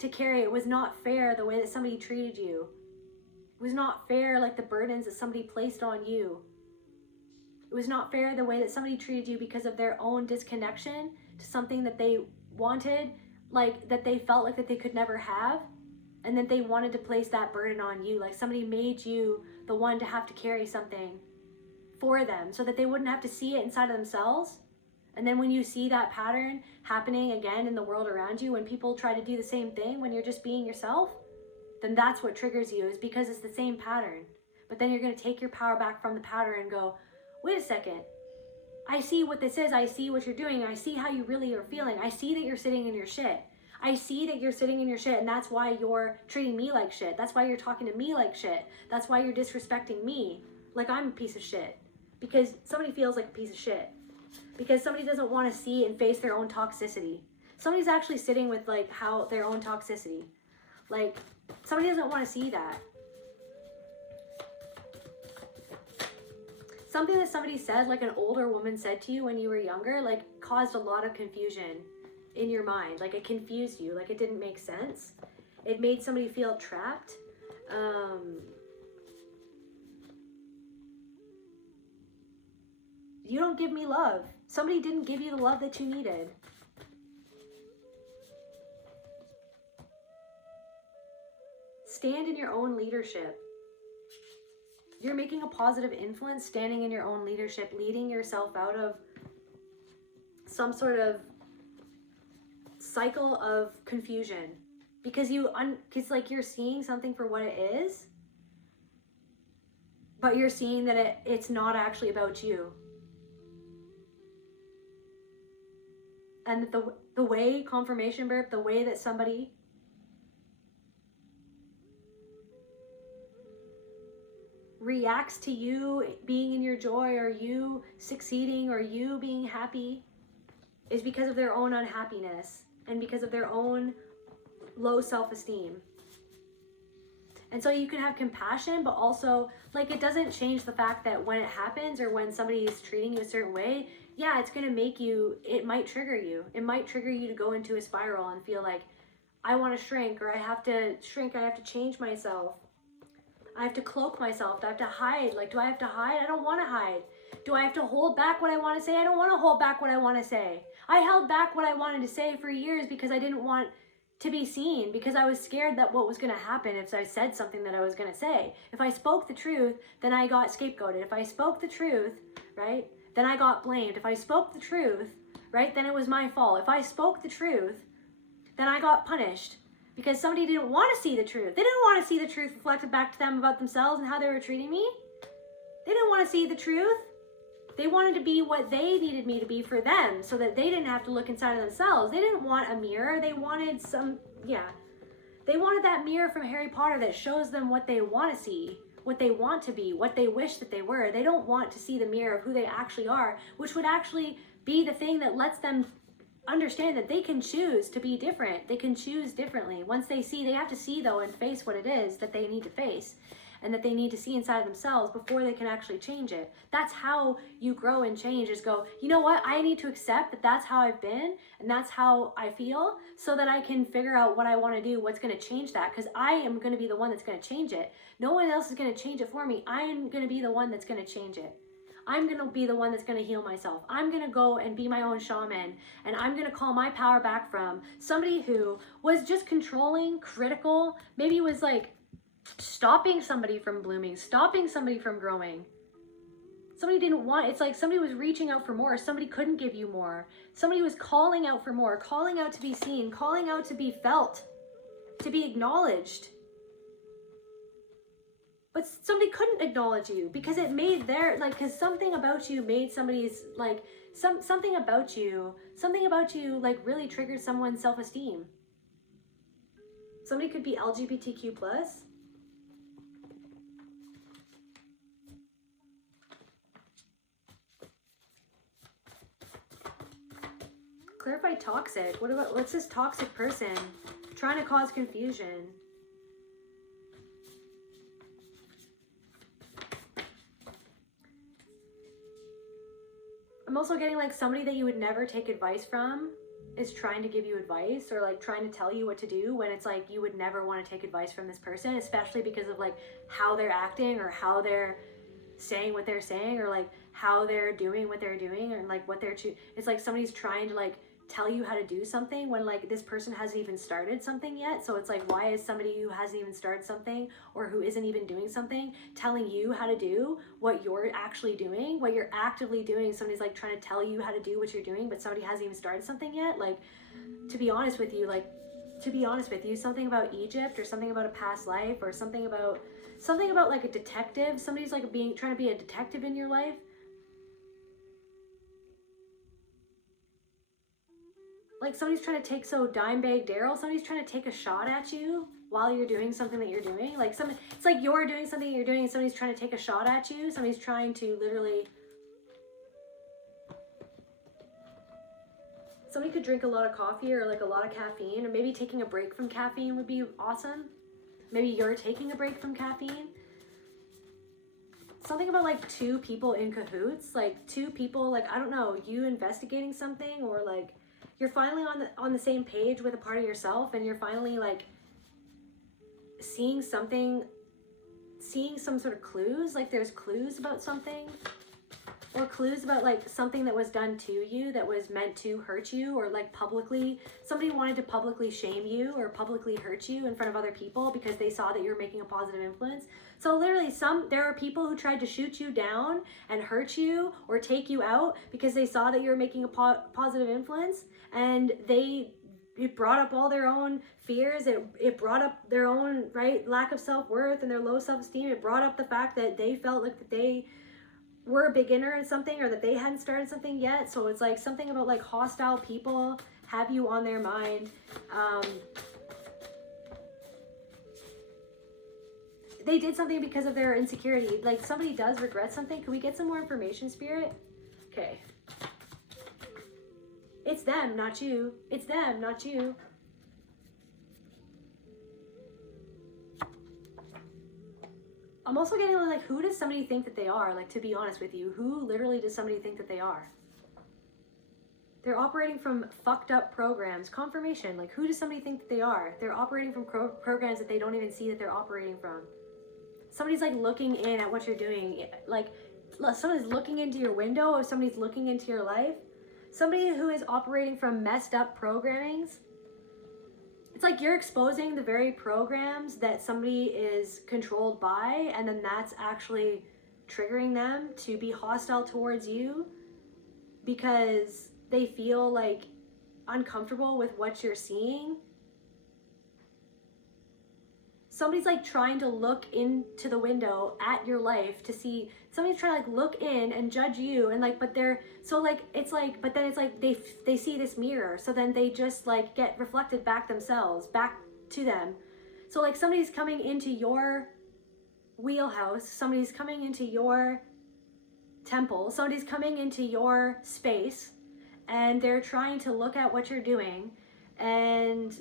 to carry. It was not fair the way that somebody treated you. It was not fair, like the burdens that somebody placed on you. It was not fair the way that somebody treated you because of their own disconnection to something that they wanted, like that they felt like that they could never have, and that they wanted to place that burden on you. Like somebody made you the one to have to carry something for them so that they wouldn't have to see it inside of themselves. And then when you see that pattern happening again in the world around you, when people try to do the same thing when you're just being yourself, then that's what triggers you, is because it's the same pattern. But then you're going to take your power back from the pattern and go, wait a second, I see what this is. I see what you're doing. I see how you really are feeling. I see that you're sitting in your shit. I see that you're sitting in your shit, and that's why you're treating me like shit. That's why you're talking to me like shit. That's why you're disrespecting me like I'm a piece of shit. Because somebody feels like a piece of shit. Because somebody doesn't want to see and face their own toxicity. Somebody's actually sitting with like how their own toxicity. Like, somebody doesn't want to see that. Something that somebody said, like an older woman said to you when you were younger, like caused a lot of confusion in your mind. Like it confused you, like it didn't make sense. It made somebody feel trapped. You don't give me love. Somebody didn't give you the love that you needed. Stand in your own leadership. You're making a positive influence standing in your own leadership, leading yourself out of some sort of cycle of confusion. Because it's like you're seeing something for what it is, but you're seeing that it's not actually about you. And the way, confirmation burp, the way that somebody reacts to you being in your joy, or you succeeding, or you being happy, is because of their own unhappiness and because of their own low self-esteem. And so you can have compassion, but also, like, it doesn't change the fact that when it happens, or when somebody is treating you a certain way, yeah, it's going to make you, it might trigger you. It might trigger you to go into a spiral and feel like, I want to shrink, or I have to shrink, I have to change myself. I have to cloak myself, I have to hide. Like, do I have to hide? I don't want to hide. Do I have to hold back what I want to say? I don't want to hold back what I want to say. I held back what I wanted to say for years because I didn't want to be seen, because I was scared that what was going to happen if I said something that I was going to say. If I spoke the truth, then I got scapegoated. If I spoke the truth, right, then I got blamed. If I spoke the truth, right, then it was my fault. If I spoke the truth, then I got punished because somebody didn't want to see the truth. They didn't want to see the truth reflected back to them about themselves and how they were treating me. They didn't want to see the truth. They wanted to be what they needed me to be for them, so that they didn't have to look inside of themselves. They didn't want a mirror. They wanted they wanted that mirror from Harry Potter that shows them what they want to see, what they want to be, what they wish that they were. They don't want to see the mirror of who they actually are, which would actually be the thing that lets them understand that they can choose to be different. They can choose differently. Once they have to see, though, and face what it is that they need to face, and that they need to see inside themselves before they can actually change it. That's how you grow and change, is go, you know what, I need to accept that that's how I've been, and that's how I feel, so that I can figure out what I want to do, what's going to change that, because I am going to be the one that's going to change it. No one else is going to change it for me. I'm going to be the one that's going to change it. I'm going to be the one that's going to heal myself. I'm going to go and be my own shaman, and I'm going to call my power back from somebody who was just controlling, critical, maybe was like stopping somebody from blooming, stopping somebody from growing. Somebody didn't want, it's like somebody was reaching out for more. Somebody couldn't give you more. Somebody was calling out for more, calling out to be seen, calling out to be felt, to be acknowledged. But somebody couldn't acknowledge you because it made their, like, because something about you made somebody's, like, something about you, like, really triggered someone's self-esteem. Somebody could be LGBTQ+. Clarify toxic. What's this toxic person trying to cause confusion? I'm also getting like somebody that you would never take advice from is trying to give you advice, or like trying to tell you what to do, when it's like you would never want to take advice from this person, especially because of like how they're acting, or how they're saying what they're saying, or like how they're doing what they're doing, and like what they're it's like somebody's trying to like tell you how to do something when like this person hasn't even started something yet. So it's like, why is somebody who hasn't even started something, or who isn't even doing something, telling you how to do what you're actually doing, what you're actively doing? Somebody's like trying to tell you how to do what you're doing, but somebody hasn't even started something yet. Like, to be honest with you, something about Egypt, or something about a past life, or something about like a detective. Somebody's like trying to be a detective in your life. Like somebody's trying to take, so Dimebag Daryl, somebody's trying to take a shot at you while you're doing something that you're doing. Like it's like you're doing something that you're doing, and somebody's trying to take a shot at you. Somebody's trying to literally, somebody could drink a lot of coffee, or like a lot of caffeine, or maybe taking a break from caffeine would be awesome. Maybe you're taking a break from caffeine. Something about like two people in cahoots, like two people, like, I don't know, you investigating something, or like you're finally on the same page with a part of yourself, and you're finally like seeing something seeing some sort of clues, like there's clues about something, or clues about like something that was done to you that was meant to hurt you, or like publicly, somebody wanted to publicly shame you or publicly hurt you in front of other people because they saw that you're making a positive influence. So literally there are people who tried to shoot you down and hurt you or take you out because they saw that you're making a positive influence, and it brought up all their own fears. It brought up their own, right, lack of self-worth and their low self-esteem. It brought up the fact that they felt like that they were a beginner in something, or that they hadn't started something yet. So it's like something about like hostile people have you on their mind. They did something because of their insecurity. Like somebody does regret something. Can we get some more information, Spirit? Okay. It's them, not you. It's them, not you. I'm also getting like, who does somebody think that they are? Like, to be honest with you, who literally does somebody think that they are? They're operating from fucked up programs. Confirmation, like, who does somebody think that they are? They're operating from programs that they don't even see that they're operating from. Somebody's like looking in at what you're doing. Like, someone's looking into your window, or somebody's looking into your life. Somebody who is operating from messed up programmings. It's like you're exposing the very programs that somebody is controlled by, and then that's actually triggering them to be hostile towards you because they feel like uncomfortable with what you're seeing. Somebody's like trying to look into the window at your life to see, somebody's trying to like look in and judge you, and like, but they're, so like, it's like, but then it's like they see this mirror, so then they just like get reflected back themselves, back to them. So like somebody's coming into your wheelhouse, somebody's coming into your temple, somebody's coming into your space, and they're trying to look at what you're doing and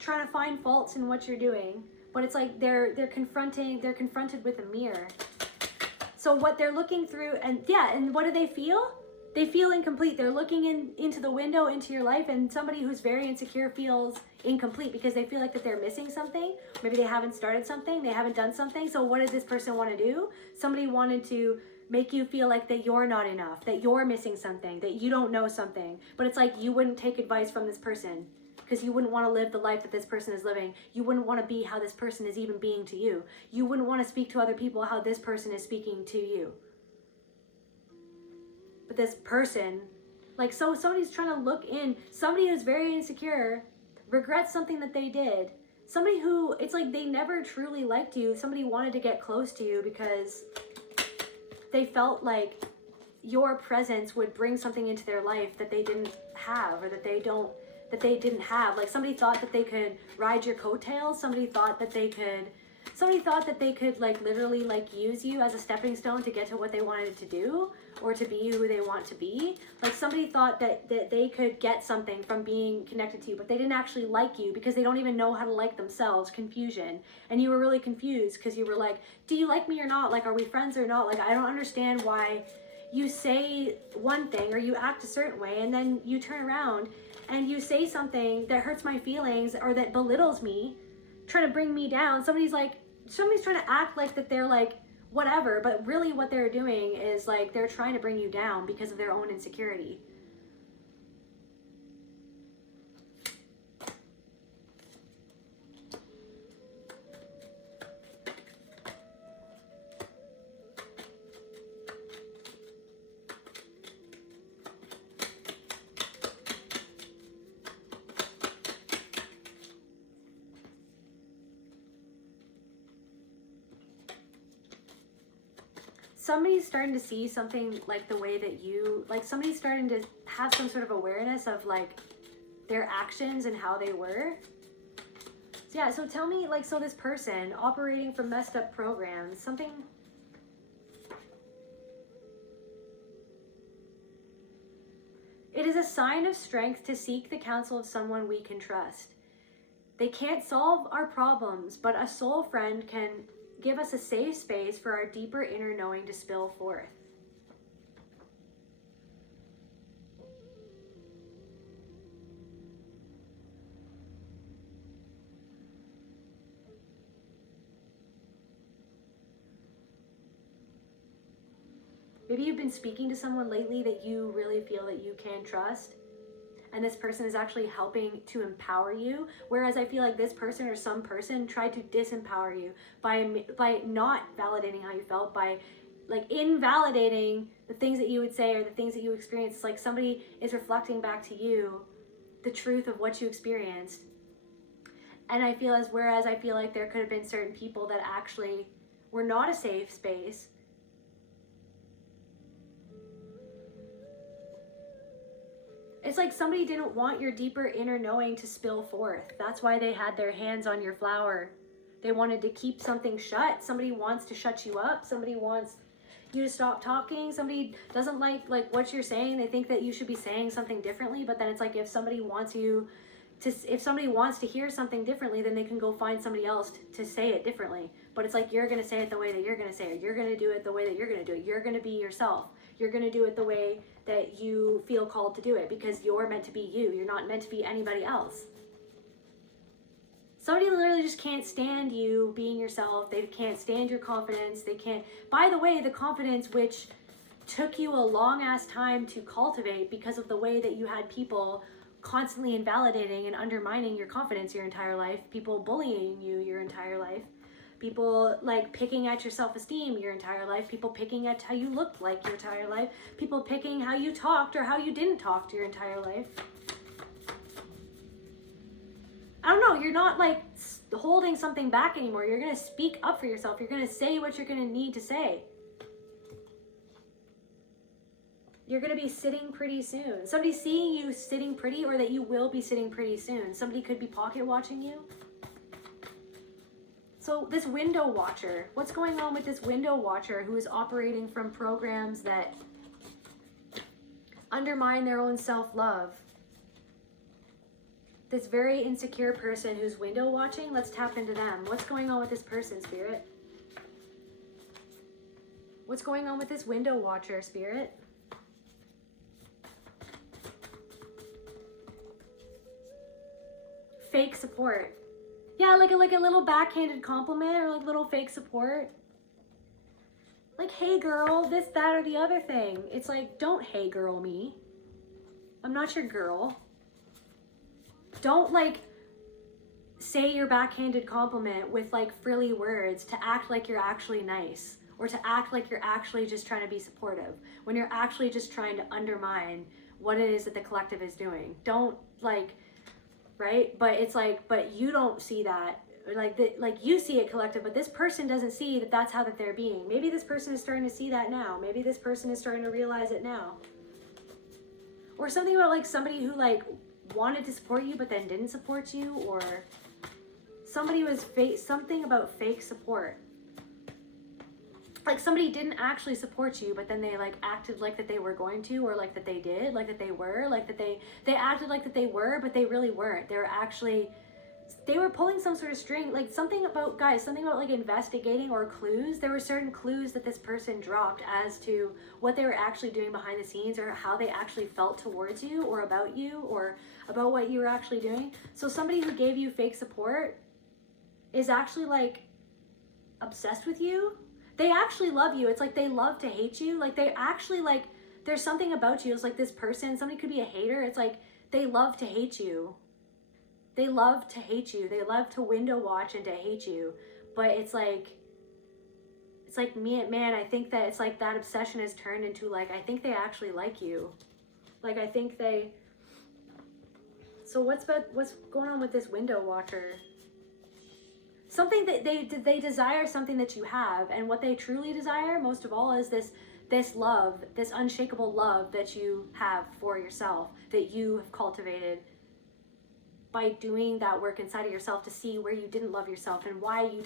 trying to find faults in what you're doing, but it's like they're confronted with a mirror. So what they're looking through, and yeah, and what do they feel? They feel incomplete. They're looking into the window into your life, and somebody who's very insecure feels incomplete because they feel like that they're missing something. Maybe they haven't started something, they haven't done something. So what did this person want to do? Somebody wanted to make you feel like that you're not enough, that you're missing something, that you don't know something. But it's like you wouldn't take advice from this person, because you wouldn't want to live the life that this person is living. You wouldn't want to be how this person is even being to you. You wouldn't want to speak to other people how this person is speaking to you. But this person, like, so somebody's trying to look in, somebody who's very insecure, regrets something that they did. Somebody who, it's like they never truly liked you. Somebody wanted to get close to you because they felt like your presence would bring something into their life that they didn't have, or that they didn't have. Like somebody thought that they could ride your coattails. Somebody thought that they could like literally like use you as a stepping stone to get to what they wanted to do, or to be who they want to be. Like somebody thought that they could get something from being connected to you, but they didn't actually like you because they don't even know how to like themselves. Confusion. And you were really confused because you were like, do you like me or not? Like, are we friends or not? Like, I don't understand why you say one thing or you act a certain way, and then you turn around and you say something that hurts my feelings or that belittles me, trying to bring me down. Somebody's trying to act like that they're like whatever, but really what they're doing is like they're trying to bring you down because of their own insecurity. Somebody's starting to see something like the way that you, like somebody's starting to have some sort of awareness of like their actions and how they were. So yeah, so tell me, like, so this person operating from messed up programs, something, it is a sign of strength to seek the counsel of someone we can trust. They can't solve our problems, but a soul friend can give us a safe space for our deeper inner knowing to spill forth. Maybe you've been speaking to someone lately that you really feel that you can trust, and this person is actually helping to empower you, whereas I feel like this person or some person tried to disempower you by not validating how you felt, by like invalidating the things that you would say or the things that you experienced. It's like somebody is reflecting back to you the truth of what you experienced. And I feel whereas I feel like there could have been certain people that actually were not a safe space. It's like somebody didn't want your deeper inner knowing to spill forth. That's why they had their hands on your flower. They wanted to keep something shut. Somebody wants to shut you up. Somebody wants you to stop talking. Somebody doesn't like what you're saying. They think that you should be saying something differently. But then it's like if somebody wants to hear something differently, then they can go find somebody else to say it differently. But it's like you're going to say it the way that you're going to say it. You're going to do it the way that you're going to do it. You're going to be yourself. You're going to do it the way that you feel called to do it, because you're meant to be you. You're not meant to be anybody else. Somebody literally just can't stand you being yourself. They can't stand your confidence. They can't. By the way, the confidence which took you a long ass time to cultivate because of the way that you had people constantly invalidating and undermining your confidence your entire life, people bullying you your entire life, people like picking at your self-esteem your entire life, people picking at how you looked like your entire life, people picking how you talked or how you didn't talk to your entire life. I don't know, you're not like holding something back anymore. You're going to speak up for yourself. You're going to say what you're going to need to say. You're going to be sitting pretty soon. Somebody's seeing you sitting pretty, or that you will be sitting pretty soon. Somebody could be pocket watching you. So this window watcher, what's going on with this window watcher who is operating from programs that undermine their own self-love? This very insecure person who's window watching, let's tap into them. What's going on with this person, Spirit? What's going on with this window watcher, Spirit? Fake support. Yeah, like a little backhanded compliment, or like little fake support. Like, hey girl, this, that, or the other thing. It's like, don't hey girl me. I'm not your girl. Don't like say your backhanded compliment with like frilly words to act like you're actually nice, or to act like you're actually just trying to be supportive when you're actually just trying to undermine what it is that the collective is doing. Don't like, right? But it's like, but you don't see that, like you see it collective, but this person doesn't see that that's how that they're being. Maybe this person is starting to see that now. Maybe this person is starting to realize it now. Or something about like somebody who like wanted to support you but then didn't support you, or somebody was something about fake support. Like somebody didn't actually support you, but then they like acted like that they were going to, or like that they did, like that they were, like that they acted like that they were, but they really weren't. They were pulling some sort of string, like something about, guys, something about like investigating or clues. There were certain clues that this person dropped as to what they were actually doing behind the scenes, or how they actually felt towards you, or about you, or about what you were actually doing. So somebody who gave you fake support is actually like obsessed with you. They actually love you. It's like they love to hate you. Like they actually like, there's something about you. It's like this person, somebody could be a hater. It's like they love to hate you. They love to hate you. They love to window watch and to hate you. But it's like me, man, I think that it's like that obsession has turned into like, I think they actually like you. Like I think they, so what's going on with this window watcher? Something that they desire something that you have, and what they truly desire most of all is this love, this unshakable love that you have for yourself, that you have cultivated by doing that work inside of yourself to see where you didn't love yourself, and why you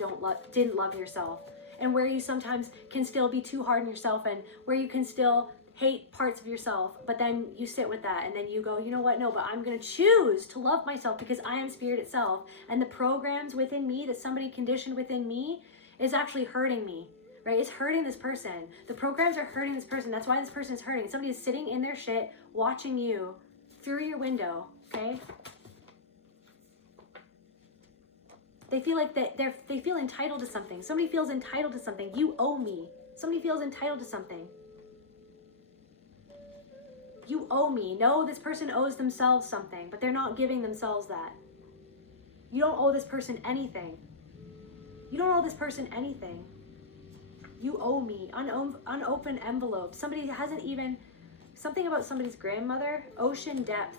didn't love yourself, and where you sometimes can still be too hard on yourself, and where you can still hate parts of yourself, but then you sit with that and then you go, you know what, no, but I'm going to choose to love myself because I am spirit itself, and the programs within me that somebody conditioned within me is actually hurting me, right? It's hurting this person. The programs are hurting this person. That's why this person is hurting. Somebody is sitting in their shit watching you through your window, okay? They feel like they feel entitled to something. Somebody feels entitled to something. You owe me. Somebody feels entitled to something. you owe me. No, this person owes themselves something, but they're not giving themselves that. You don't owe this person anything. You don't owe this person anything. You owe me. Unopened envelope. Somebody hasn't even, something about somebody's grandmother, ocean depth.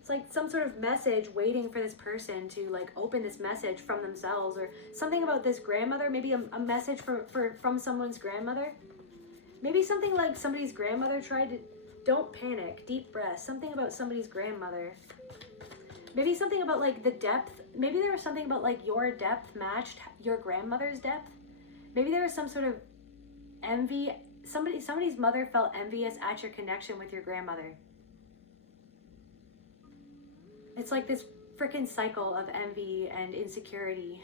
It's like some sort of message waiting for this person to like open this message from themselves, or something about this grandmother, maybe a message from someone's grandmother. Maybe something like somebody's grandmother tried to, don't panic, deep breath, something about somebody's grandmother. Maybe something about like the depth, maybe there was something about like your depth matched your grandmother's depth. Maybe there was some sort of envy, somebody's mother felt envious at your connection with your grandmother. It's like this freaking cycle of envy and insecurity.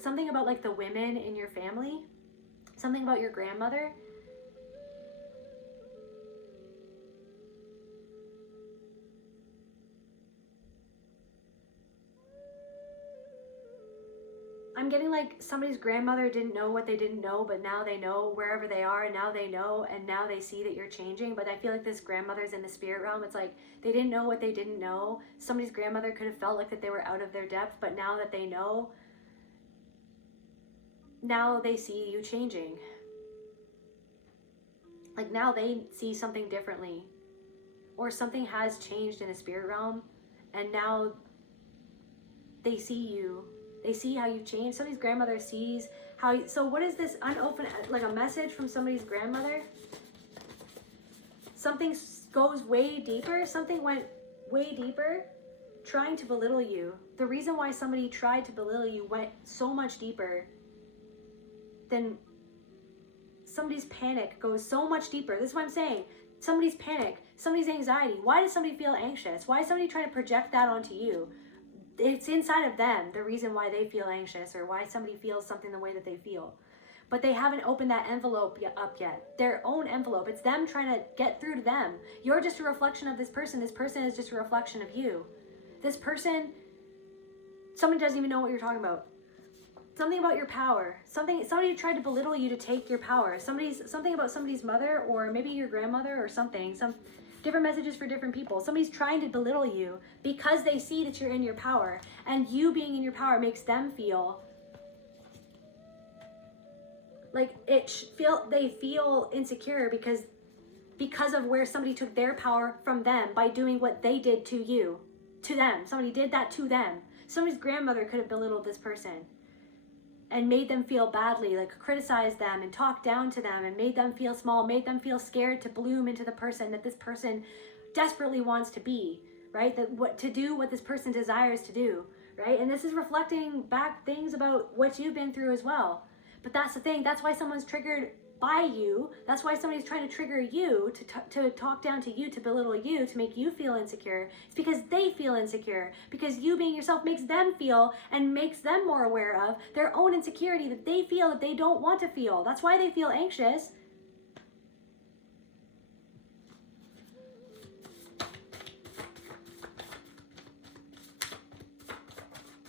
Something about like the women in your family, something about your grandmother. I'm getting like somebody's grandmother didn't know what they didn't know, but now they know wherever they are, and now they know, and now they see that you're changing. But I feel like this grandmother's in the spirit realm. It's like they didn't know what they didn't know. Somebody's grandmother could have felt like that they were out of their depth, but now that they know, now they see you changing. Like now they see something differently, or something has changed in the spirit realm, and now they see you. They see how you change. Somebody's grandmother sees how you, so what is this unopened, like a message from somebody's grandmother? Something goes way deeper. Something went way deeper, trying to belittle you. The reason why somebody tried to belittle you went so much deeper than somebody's panic goes so much deeper. This is what I'm saying. Somebody's panic, somebody's anxiety. Why does somebody feel anxious? Why is somebody trying to project that onto you? It's inside of them, the reason why they feel anxious, or why somebody feels something the way that they feel. But they haven't opened that envelope up yet. Their own envelope. It's them trying to get through to them. You're just a reflection of this person. This person is just a reflection of you. This person, somebody doesn't even know what you're talking about. Something about your power. Somebody tried to belittle you to take your power. Something about somebody's mother, or maybe your grandmother, or something. Some different messages for different people. Somebody's trying to belittle you because they see that you're in your power, and you being in your power makes them feel like they feel insecure because of where somebody took their power from them by doing what they did to them. Somebody did that to them. Somebody's grandmother could have belittled this person and made them feel badly, like criticized them and talked down to them and made them feel small, made them feel scared to bloom into the person that this person desperately wants to be, right? What this person desires to do, right? And this is reflecting back things about what you've been through as well. But that's the thing. That's why someone's triggered by you. That's why somebody's trying to trigger you, to talk down to you, to belittle you, to make you feel insecure. It's because they feel insecure. Because you being yourself makes them feel and makes them more aware of their own insecurity that they feel that they don't want to feel. That's why they feel anxious.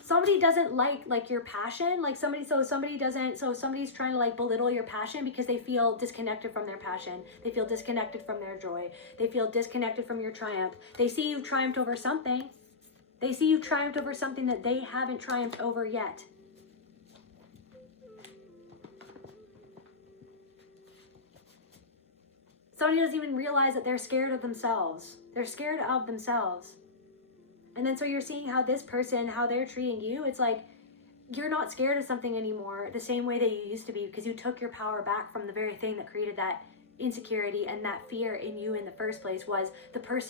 Somebody doesn't like your passion, like somebody's trying to like belittle your passion because they feel disconnected from their passion. They feel disconnected from their joy. They feel disconnected from your triumph. They see you triumphed over something. They see you triumphed over something that they haven't triumphed over yet. Somebody doesn't even realize that they're scared of themselves. They're scared of themselves. And then so you're seeing how this person, how they're treating you. It's like you're not scared of something anymore the same way that you used to be, because you took your power back from the very thing that created that insecurity and that fear in you in the first place. Was the first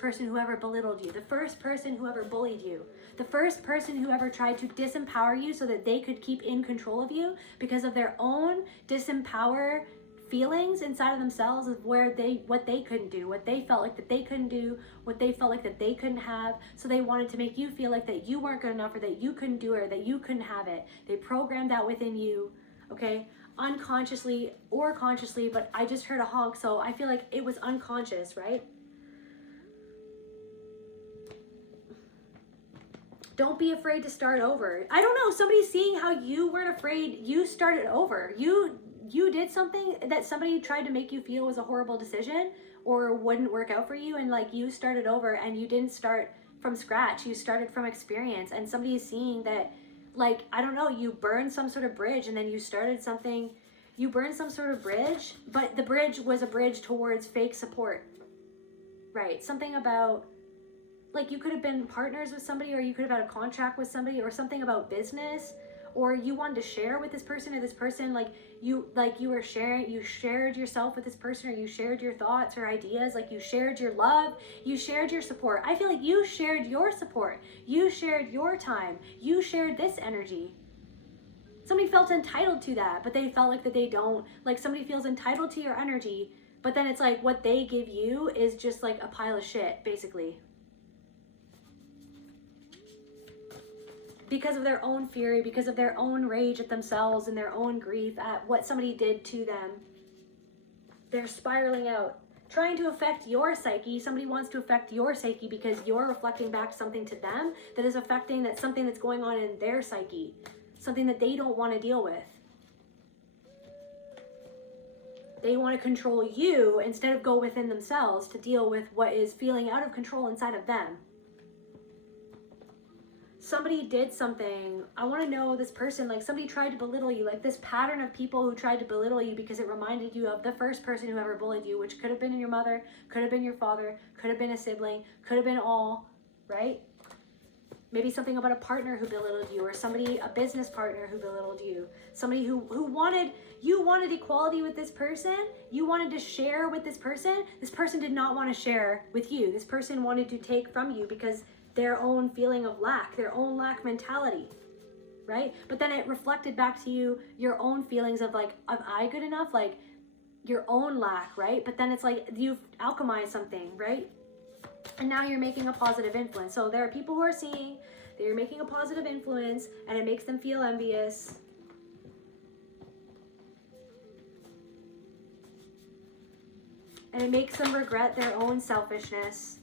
person who ever belittled you, the first person who ever bullied you, the first person who ever tried to disempower you so that they could keep in control of you because of their own disempower feelings inside of themselves of what they couldn't do, what they felt like that they couldn't do, what they felt like that they couldn't have. So they wanted to make you feel like that you weren't good enough, or that you couldn't do it, or that you couldn't have it. They programmed that within you, okay, unconsciously or consciously. But I just heard a honk, so I feel like it was unconscious, right? Don't be afraid to start over. I don't know, somebody's seeing how you weren't afraid, you started over. You did something that somebody tried to make you feel was a horrible decision or wouldn't work out for you, and like you started over, and you didn't start from scratch, you started from experience. And somebody is seeing that, like, I don't know, you burned some sort of bridge, and then you started something, you burned some sort of bridge, but the bridge was a bridge towards fake support, right? Something about, like, you could have been partners with somebody, or you could have had a contract with somebody, or something about business, or you wanted to share with this person, or this person, like you were sharing, you shared yourself with this person, or you shared your thoughts or ideas, like you shared your love, you shared your support. I feel like you shared your support, you shared your time, you shared this energy. Somebody felt entitled to that, but they felt like that they don't, like somebody feels entitled to your energy, but then it's like what they give you is just like a pile of shit, basically. Because of their own fury, because of their own rage at themselves and their own grief at what somebody did to them. They're spiraling out, trying to affect your psyche. Somebody wants to affect your psyche because you're reflecting back something to them that is affecting that something that's going on in their psyche, something that they don't want to deal with. They want to control you instead of go within themselves to deal with what is feeling out of control inside of them. Somebody did something. I want to know this person, like somebody tried to belittle you, like this pattern of people who tried to belittle you because it reminded you of the first person who ever bullied you, which could have been your mother, could have been your father, could have been a sibling, could have been all, right? Maybe something about a partner who belittled you, or somebody, a business partner who belittled you, somebody who wanted, you wanted equality with this person, you wanted to share with this person did not want to share with you. This person wanted to take from you because their own feeling of lack, their own lack mentality, right? But then it reflected back to you your own feelings of like, am I good enough? Like your own lack, right? But then it's like you've alchemized something, right? And now you're making a positive influence. So there are people who are seeing that you're making a positive influence and it makes them feel envious. And it makes them regret their own selfishness.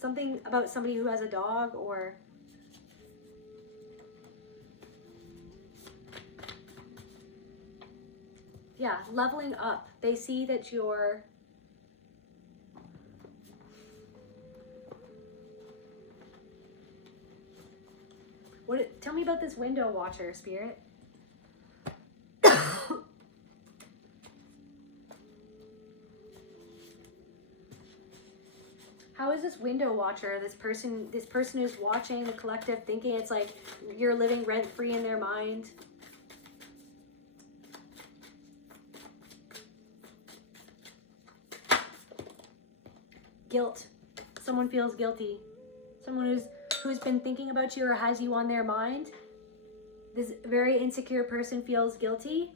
Something about somebody who has a dog, or yeah, leveling up. They see that you're tell me about this window watcher, Spirit. How is this window watcher, this person who's watching the collective, thinking it's like you're living rent-free in their mind? Guilt. Someone feels guilty. Someone who's been thinking about you or has you on their mind. This very insecure person feels guilty.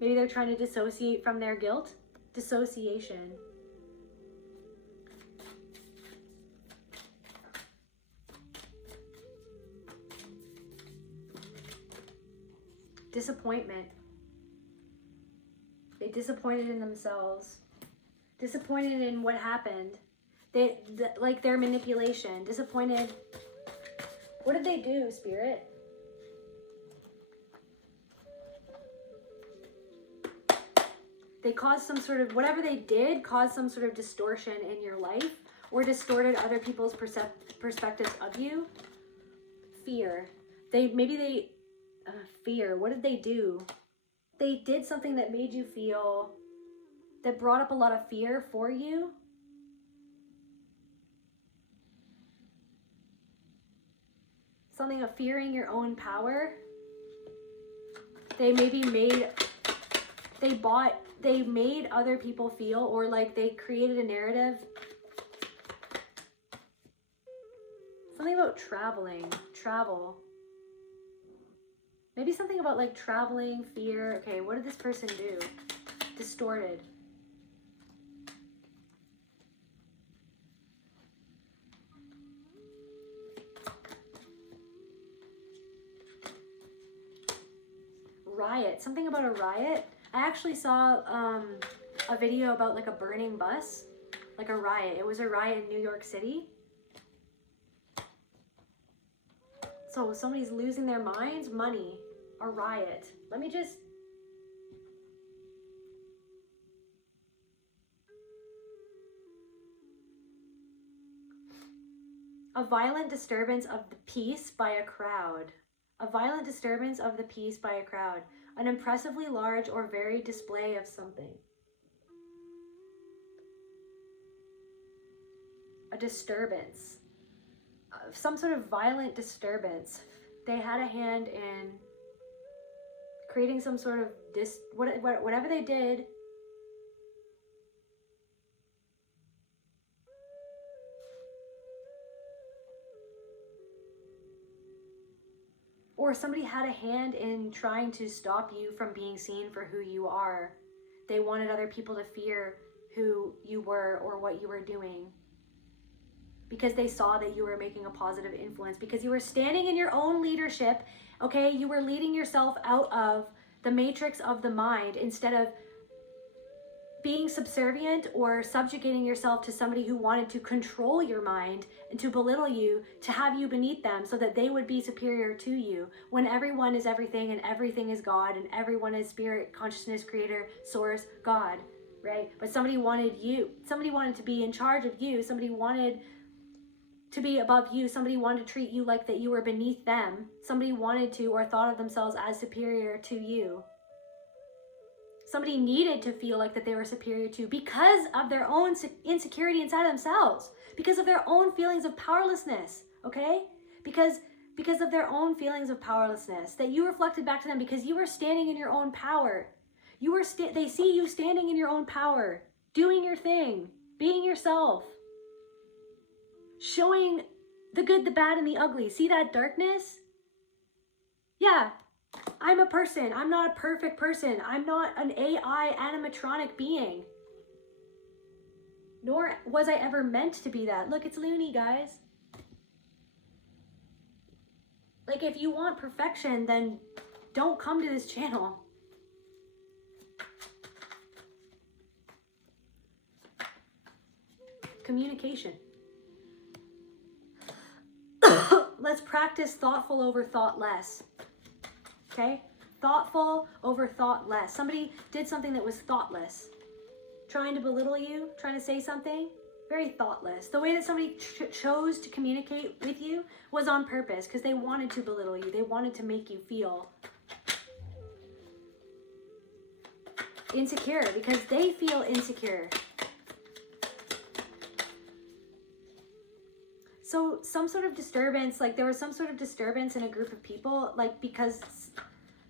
Maybe they're trying to dissociate from their guilt. Dissociation. Disappointment. They disappointed in themselves. Disappointed in what happened. Like their manipulation. Disappointed. What did they do, Spirit? They caused some sort of, whatever they did caused some sort of distortion in your life, or distorted other people's perspectives of you. Fear. Fear. What did they do? They did something that made you feel, that brought up a lot of fear for you. Something of fearing your own power. They maybe made other people feel, or like they created a narrative. Something about travel. Maybe something about like traveling, fear. Okay, what did this person do? Distorted. Riot. Something about a riot. I actually saw a video about like a burning bus. like a riot. It was a riot in New York City. So somebody's losing their minds, money, a riot. Let me just... A violent disturbance of the peace by a crowd. A violent disturbance of the peace by a crowd. An impressively large or varied display of something. A disturbance. Some sort of violent disturbance. They had a hand in creating some sort of whatever they did. Or somebody had a hand in trying to stop you from being seen for who you are. They wanted other people to fear who you were or what you were doing. Because they saw that you were making a positive influence. Because you were standing in your own leadership, okay? You were leading yourself out of the matrix of the mind instead of being subservient or subjugating yourself to somebody who wanted to control your mind and to belittle you, to have you beneath them so that they would be superior to you, when everyone is everything and everything is God and everyone is spirit, consciousness, creator, source, God, right? But somebody wanted you, somebody wanted to be in charge of you, somebody wanted to be above you, somebody wanted to treat you like that you were beneath them, somebody wanted to or thought of themselves as superior to you. Somebody needed to feel like that they were superior to because of their own insecurity inside of themselves, because of their own feelings of powerlessness, okay? Because of their own feelings of powerlessness that you reflected back to them because you were standing in your own power. They see you standing in your own power, doing your thing, being yourself, showing the good, the bad, and the ugly. See that darkness? Yeah. I'm a person. I'm not a perfect person. I'm not an AI animatronic being. Nor was I ever meant to be that. Look, it's loony, guys. Like, if you want perfection, then don't come to this channel. Communication. Let's practice thoughtful over thoughtless. Okay? Thoughtful over thoughtless. Somebody did something that was thoughtless. Trying to belittle you, trying to say something, very thoughtless. The way that somebody chose to communicate with you was on purpose because they wanted to belittle you. They wanted to make you feel insecure because they feel insecure. So some sort of disturbance, like there was some sort of disturbance in a group of people, like because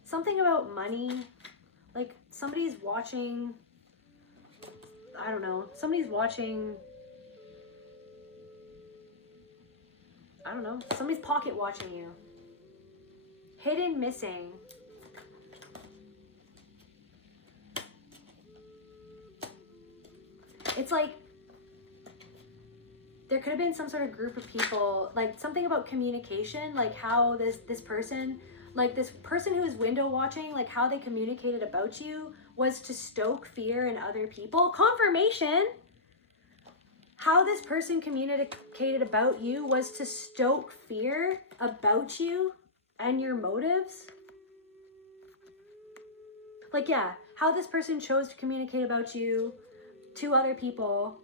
something about money, like somebody's watching, I don't know, somebody's watching, I don't know, somebody's pocket watching you. Hidden missing. It's like, there could have been some sort of group of people, like something about communication, like how this person, like this person who's window watching, like how they communicated about you was to stoke fear in other people. Confirmation. How this person communicated about you was to stoke fear about you and your motives. Like, yeah, how this person chose to communicate about you to other people.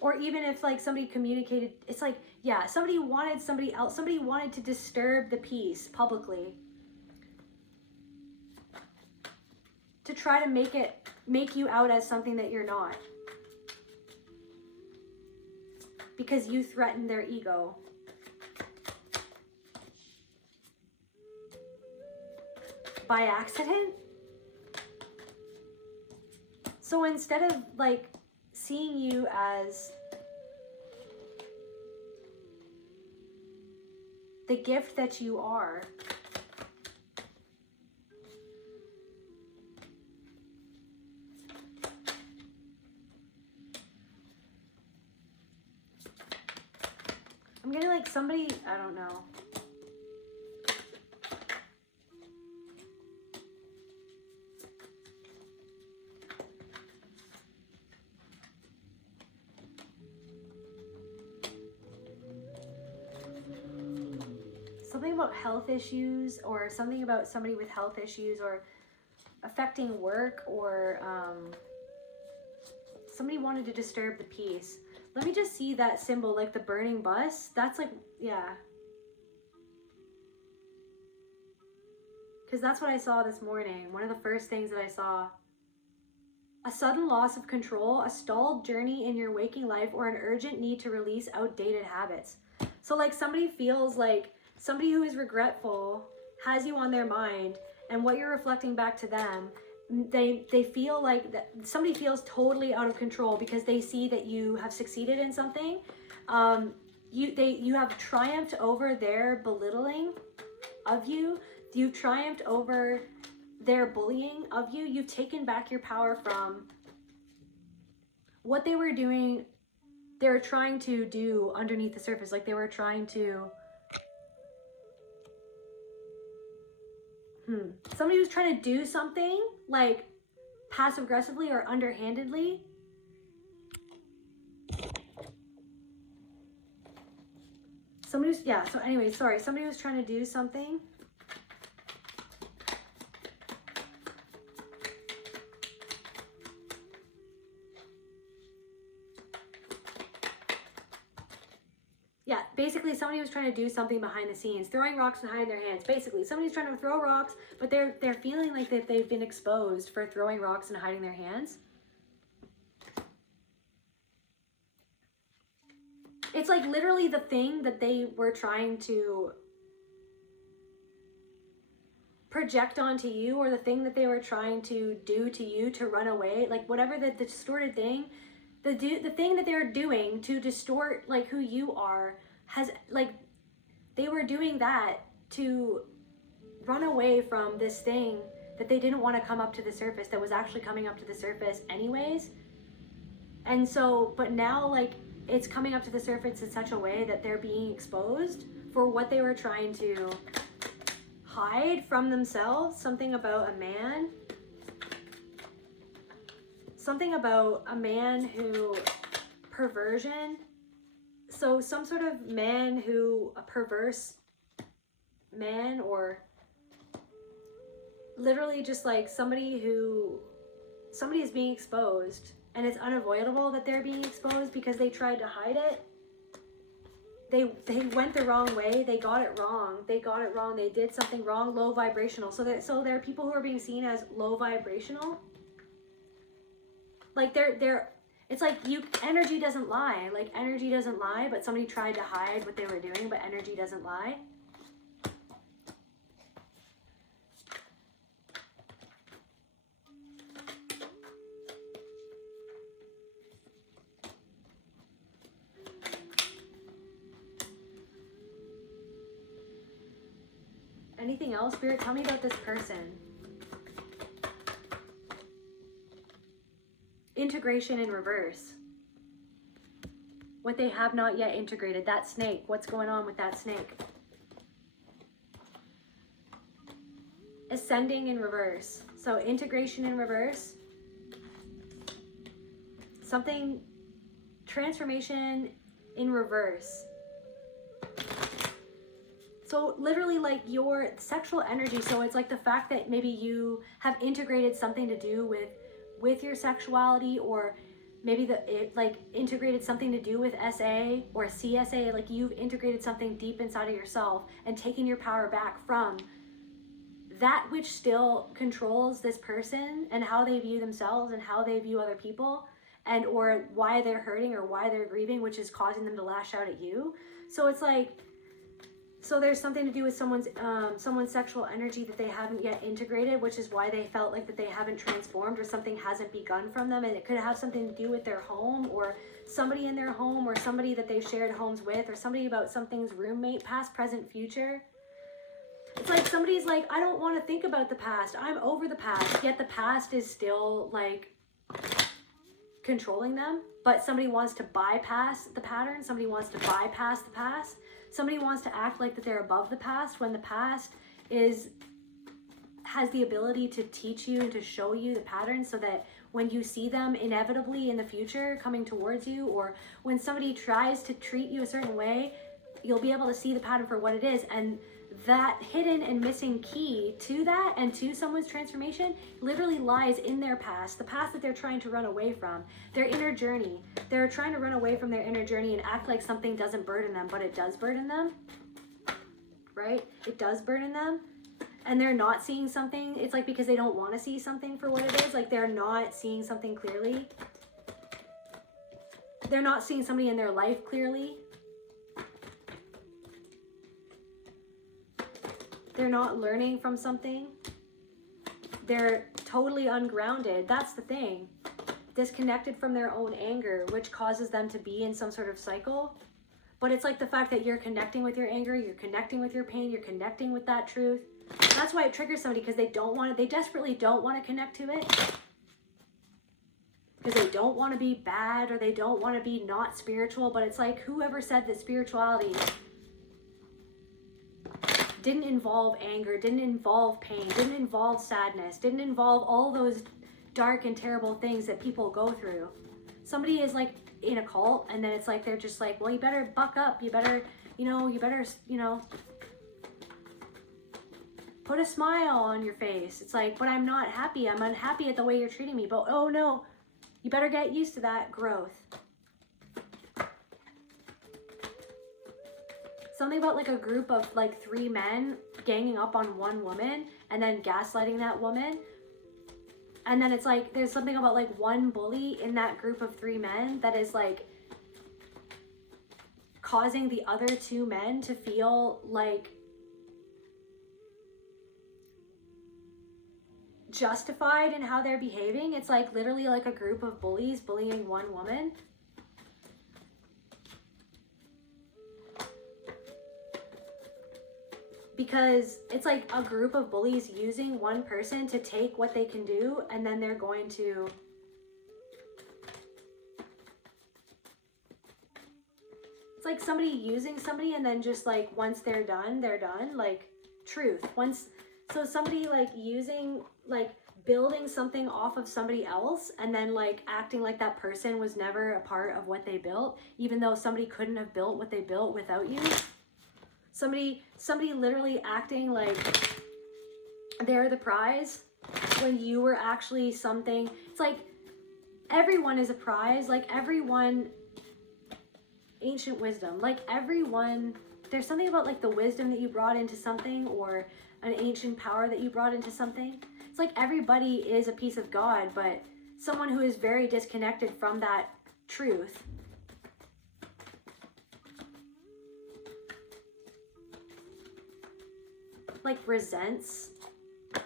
Or even if like somebody communicated, it's like, yeah, somebody wanted somebody else, somebody wanted to disturb the peace publicly. To try to make you out as something that you're not. Because you threatened their ego. By accident? So instead of like seeing you as the gift that you are, I'm getting like somebody, I don't know. something about health issues, or something about somebody with health issues, or affecting work, or somebody wanted to disturb the peace. Let me just see that symbol, like the burning bus. That's like, yeah. Because that's what I saw this morning. One of the first things that I saw. A sudden loss of control, a stalled journey in your waking life, or an urgent need to release outdated habits. So like somebody feels like, somebody who is regretful has you on their mind, and what you're reflecting back to them, they feel like that somebody feels totally out of control because they see that you have succeeded in something. You have triumphed over their belittling of you. You've triumphed over their bullying of you. You've taken back your power from what they were doing. They're trying to do underneath the surface, like they were trying to somebody was trying to do something like passive aggressively or underhandedly. Somebody was, yeah, so anyway, sorry, somebody was trying to do something. Yeah, basically somebody was trying to do something behind the scenes, throwing rocks and hiding their hands. Basically, somebody's trying to throw rocks, but they're feeling like that they've been exposed for throwing rocks and hiding their hands. It's like literally the thing that they were trying to project onto you, or the thing that they were trying to do to you to run away, like whatever the distorted thing, the thing that they're doing to distort like who you are, has like, they were doing that to run away from this thing that they didn't want to come up to the surface, that was actually coming up to the surface anyways. And so, but now like it's coming up to the surface in such a way that they're being exposed for what they were trying to hide from themselves. Something about a man. Something about a man who, perversion. So some sort of man who, a perverse man, or literally just like somebody is being exposed, and it's unavoidable that they're being exposed because they tried to hide it. They went the wrong way. They got it wrong. They did something wrong, low vibrational. So there are people who are being seen as low vibrational. Like it's like energy doesn't lie. Like energy doesn't lie, but somebody tried to hide what they were doing, but energy doesn't lie. Anything else, Spirit? Tell me about this person. Integration in reverse. What they have not yet integrated. That snake. What's going on with that snake? Ascending in reverse. So integration in reverse. Something, transformation in reverse. So literally like your sexual energy. So it's like the fact that maybe you have integrated something to do with your sexuality, or maybe like integrated something to do with SA or CSA, like you've integrated something deep inside of yourself and taken your power back from that which still controls this person and how they view themselves and how they view other people, and or why they're hurting or why they're grieving, which is causing them to lash out at you. So it's like, so there's something to do with someone's sexual energy that they haven't yet integrated, which is why they felt like that they haven't transformed, or something hasn't begun from them. And it could have something to do with their home, or somebody in their home, or somebody that they've shared homes with, or somebody about something's roommate, past, present, future. It's like somebody's like, I don't want to think about the past. I'm over the past. Yet the past is still like controlling them. But somebody wants to bypass the pattern. Somebody wants to bypass the past. Somebody wants to act like that they're above the past, when the past has the ability to teach you and to show you the patterns, so that when you see them inevitably in the future coming towards you, or when somebody tries to treat you a certain way, you'll be able to see the pattern for what it is. And that hidden and missing key to that and to someone's transformation literally lies in their past, the past that they're trying to run away from, their inner journey. They're trying to run away from their inner journey and act like something doesn't burden them, but it does burden them, right? It does burden them. And they're not seeing something. It's like because they don't want to see something for what it is. Like they're not seeing something clearly. They're not seeing somebody in their life clearly. They're not learning from something. They're totally ungrounded. That's the thing. Disconnected from their own anger, which causes them to be in some sort of cycle. But it's like the fact that you're connecting with your anger, you're connecting with your pain, you're connecting with that truth. That's why it triggers somebody, because they don't want to, they desperately don't want to connect to it. Because they don't want to be bad, or they don't want to be not spiritual. But it's like, whoever said that spirituality didn't involve anger, didn't involve pain, didn't involve sadness, didn't involve all those dark and terrible things that people go through. Somebody is like in a cult, and then it's like, they're just like, well, you better buck up, you better, put a smile on your face. It's like, but I'm not happy. I'm unhappy at the way you're treating me. But oh no, you better get used to that growth. Something about like a group of like 3 men ganging up on one woman and then gaslighting that woman. And then it's like, there's something about like one bully in that group of 3 men that is like causing the other 2 men to feel like justified in how they're behaving. It's like literally like a group of bullies bullying one woman. Because it's like a group of bullies using one person to take what they can do, and then they're going to it's like somebody using somebody, and then just like once they're done, like truth. So somebody like using, like building something off of somebody else, and then like acting like that person was never a part of what they built, even though somebody couldn't have built what they built without you. Somebody literally acting like they're the prize when you were actually something. It's like everyone is a prize. Like everyone, ancient wisdom, like everyone, there's something about like the wisdom that you brought into something, or an ancient power that you brought into something. It's like everybody is a piece of God, but someone who is very disconnected from that truth like resents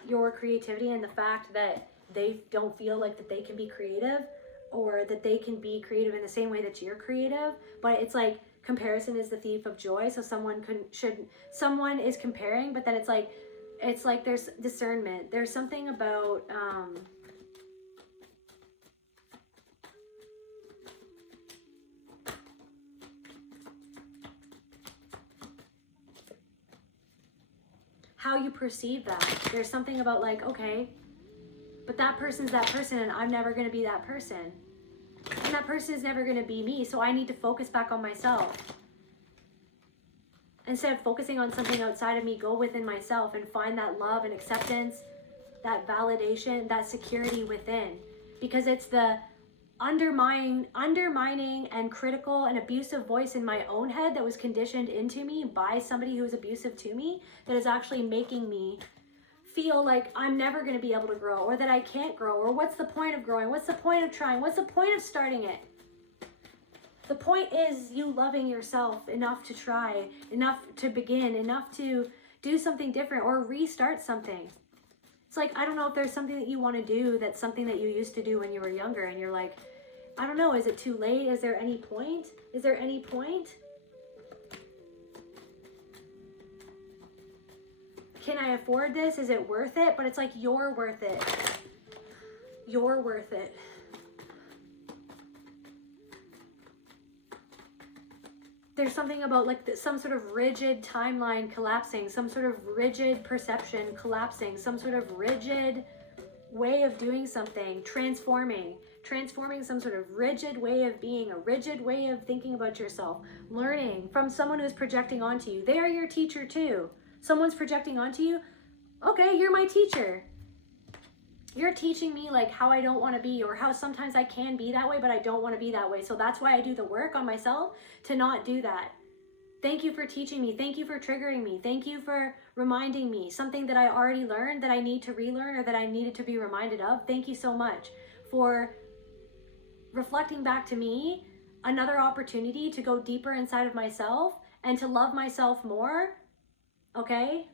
your creativity and the fact that they don't feel like that they can be creative, or that they can be creative in the same way that you're creative. But it's like comparison is the thief of joy. So someone is comparing, but then it's like there's discernment. There's something about how you perceive that. There's something about like, okay, but that person's that person, and I'm never going to be that person. And that person is never going to be me, so I need to focus back on myself. Instead of focusing on something outside of me, go within myself and find that love and acceptance, that validation, that security within. Because it's the undermining and critical and abusive voice in my own head that was conditioned into me by somebody who was abusive to me that is actually making me feel like I'm never going to be able to grow, or that I can't grow, or what's the point of growing? What's the point of trying? What's the point of starting it? The point is you loving yourself enough to try, enough to begin, enough to do something different or restart something. It's like, I don't know if there's something that you want to do that's something that you used to do when you were younger, and you're like, I don't know, is it too late? Is there any point? Is there any point? Can I afford this? Is it worth it? But it's like, you're worth it. You're worth it. There's something about like some sort of rigid timeline collapsing, some sort of rigid perception collapsing, some sort of rigid way of doing something, transforming some sort of rigid way of being, a rigid way of thinking about yourself, learning from someone who's projecting onto you. They are your teacher too. Someone's projecting onto you. Okay, you're my teacher. You're teaching me like how I don't want to be, or how sometimes I can be that way, but I don't want to be that way. So that's why I do the work on myself to not do that. Thank you for teaching me. Thank you for triggering me. Thank you for reminding me something that I already learned that I need to relearn or that I needed to be reminded of. Thank you so much for reflecting back to me another opportunity to go deeper inside of myself and to love myself more. Okay?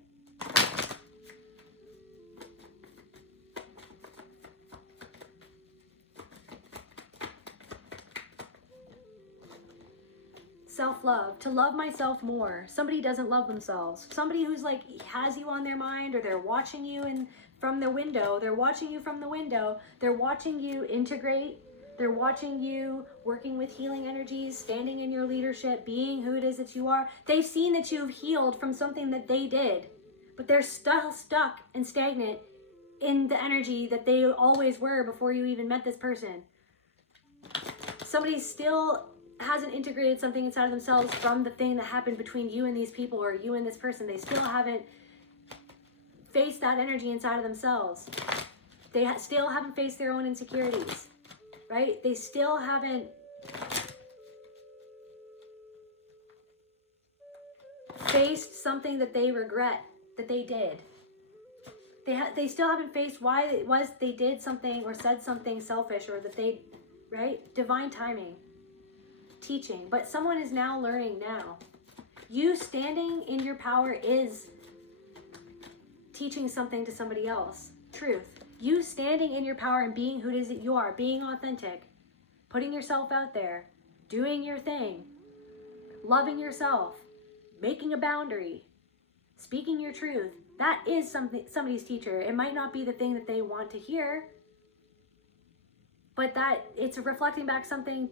Self-love, to love myself more. Somebody doesn't love themselves. Somebody who's like has you on their mind, or they're watching you from the window. They're watching you from the window. They're watching you integrate. They're watching you working with healing energies, standing in your leadership, being who it is that you are. They've seen that you've healed from something that they did, but they're still stuck and stagnant in the energy that they always were before you even met this person. Somebody still hasn't integrated something inside of themselves from the thing that happened between you and these people, or you and this person. They still haven't faced that energy inside of themselves. They still haven't faced their own insecurities, right? They still haven't faced something that they regret that they did. They still haven't faced why it was they did something or said something selfish, or that they, right? Divine timing. Teaching, but someone is now learning now. You standing in your power is teaching something to somebody else. Truth. You standing in your power and being who it is that you are, being authentic, putting yourself out there, doing your thing, loving yourself, making a boundary, speaking your truth. That is somebody's teacher. It might not be the thing that they want to hear, but that it's reflecting back something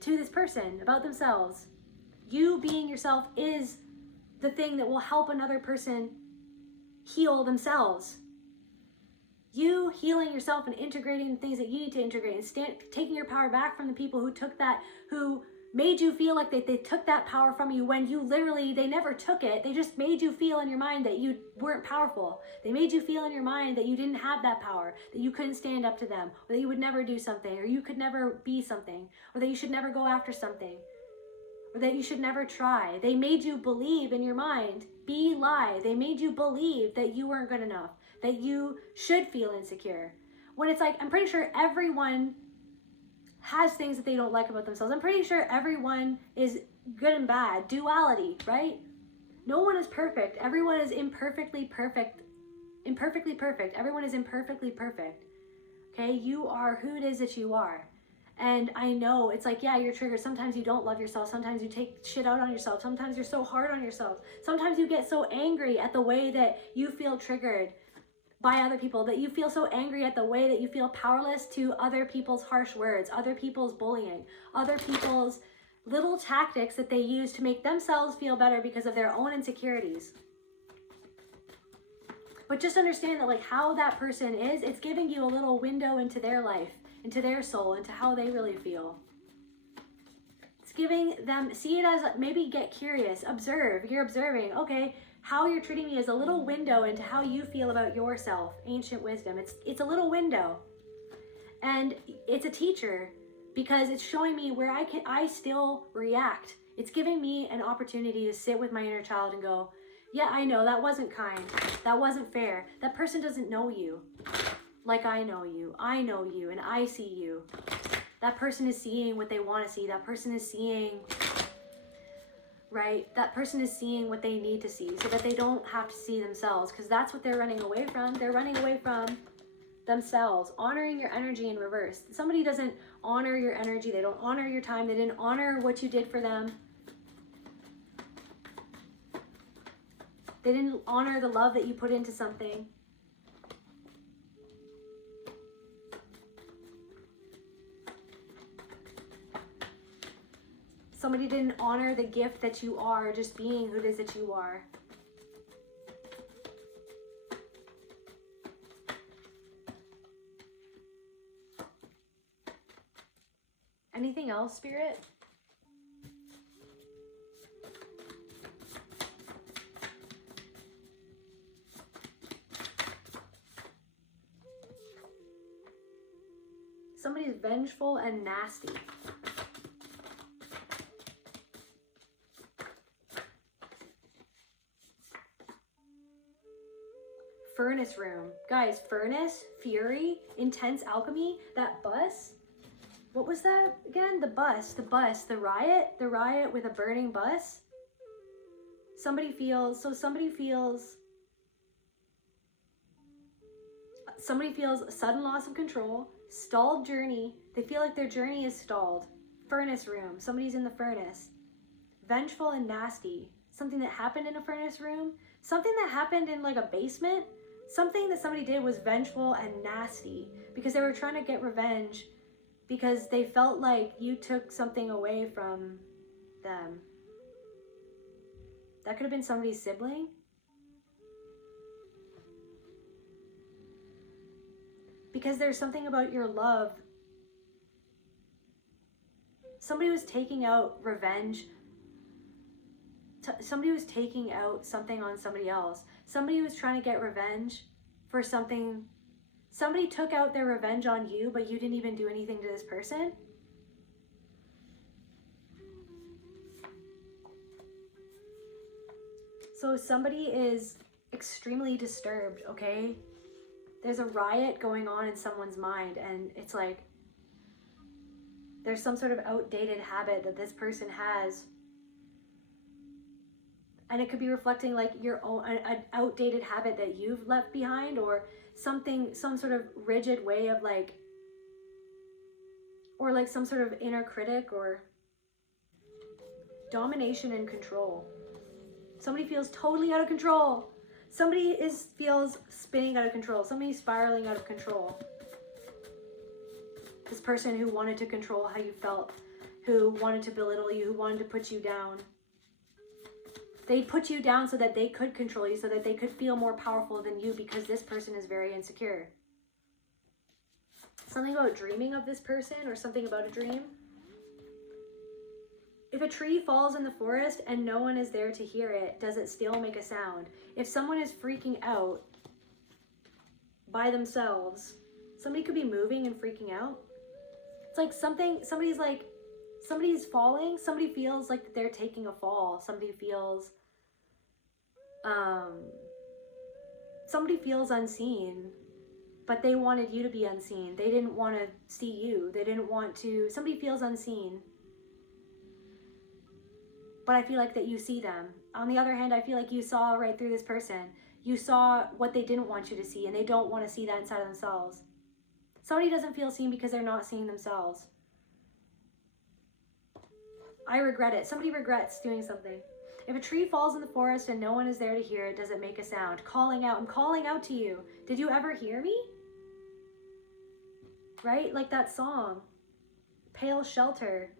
to this person about themselves. You being yourself is the thing that will help another person heal themselves. You healing yourself and integrating the things that you need to integrate, and taking your power back from the people who made you feel like they took that power from you, when you literally, they never took it. They just made you feel in your mind that you weren't powerful. They made you feel in your mind that you didn't have that power, that you couldn't stand up to them, or that you would never do something, or you could never be something, or that you should never go after something, or that you should never try. They made you believe in your mind, lie. They made you believe that you weren't good enough, that you should feel insecure. When it's like, I'm pretty sure everyone has things that they don't like about themselves. I'm pretty sure everyone is good and bad. Duality, right? No one is perfect. Everyone is imperfectly perfect. Imperfectly perfect. Everyone is imperfectly perfect. Okay? You are who it is that you are. And I know it's like, yeah, you're triggered. Sometimes you don't love yourself. Sometimes you take shit out on yourself. Sometimes you're so hard on yourself. Sometimes you get so angry at the way that you feel triggered by other people, that you feel so angry at the way that you feel powerless to other people's harsh words, other people's bullying, other people's little tactics that they use to make themselves feel better because of their own insecurities. But just understand that, like, how that person is, it's giving you a little window into their life, into their soul, into how they really feel. It's giving them, see it as, maybe get curious, observe. You're observing, okay, how you're treating me is a little window into how you feel about yourself. Ancient wisdom. It's a little window. And it's a teacher, because it's showing me where I still react. It's giving me an opportunity to sit with my inner child and go, yeah, I know that wasn't kind. That wasn't fair. That person doesn't know you like I know you. I know you and I see you. That person is seeing what they want to see. That person is seeing, right? That person is seeing what they need to see so that they don't have to see themselves, because that's what they're running away from. They're running away from themselves. Honoring your energy in reverse. Somebody doesn't honor your energy. They don't honor your time. They didn't honor what you did for them. They didn't honor the love that you put into something. Somebody didn't honor the gift that you are, just being who it is that you are. Anything else, Spirit? Somebody's vengeful and nasty. Furnace room. Guys, furnace, fury, intense alchemy, that bus. What was that again? The bus, the riot with a burning bus. Somebody feels a sudden loss of control, stalled journey. They feel like their journey is stalled. Furnace room. Somebody's in the furnace. Vengeful and nasty. Something that happened in a furnace room. Something that happened in like a basement. Something that somebody did was vengeful and nasty because they were trying to get revenge because they felt like you took something away from them. That could have been somebody's sibling. Because there's something about your love. Somebody was taking out revenge. Somebody was taking out something on somebody else. Somebody was trying to get revenge for something. Somebody took out their revenge on you, but you didn't even do anything to this person. So somebody is extremely disturbed, okay? There's a riot going on in someone's mind, and it's like there's some sort of outdated habit that this person has. And it could be reflecting like your own, an outdated habit that you've left behind, or something, some sort of rigid way of like, or like some sort of inner critic or domination and control. Somebody feels totally out of control. Somebody feels spinning out of control. Somebody's spiraling out of control. This person who wanted to control how you felt, who wanted to belittle you, who wanted to put you down. They put you down so that they could control you, so that they could feel more powerful than you, because this person is very insecure. Something about dreaming of this person, or something about a dream. If a tree falls in the forest and no one is there to hear it, does it still make a sound? If someone is freaking out by themselves, somebody could be moving and freaking out. It's like somebody's falling, somebody feels like they're taking a fall, somebody feels unseen, but they wanted you to be unseen. They didn't want to see you. Somebody feels unseen, but I feel like that you see them. On the other hand, I feel like you saw right through this person. You saw what they didn't want you to see, and they don't want to see that inside of themselves. Somebody doesn't feel seen because they're not seeing themselves. I regret it. Somebody regrets doing something. If a tree falls in the forest and no one is there to hear it, does it make a sound? Calling out. I'm calling out to you. Did you ever hear me? Right? Like that song. Pale Shelter.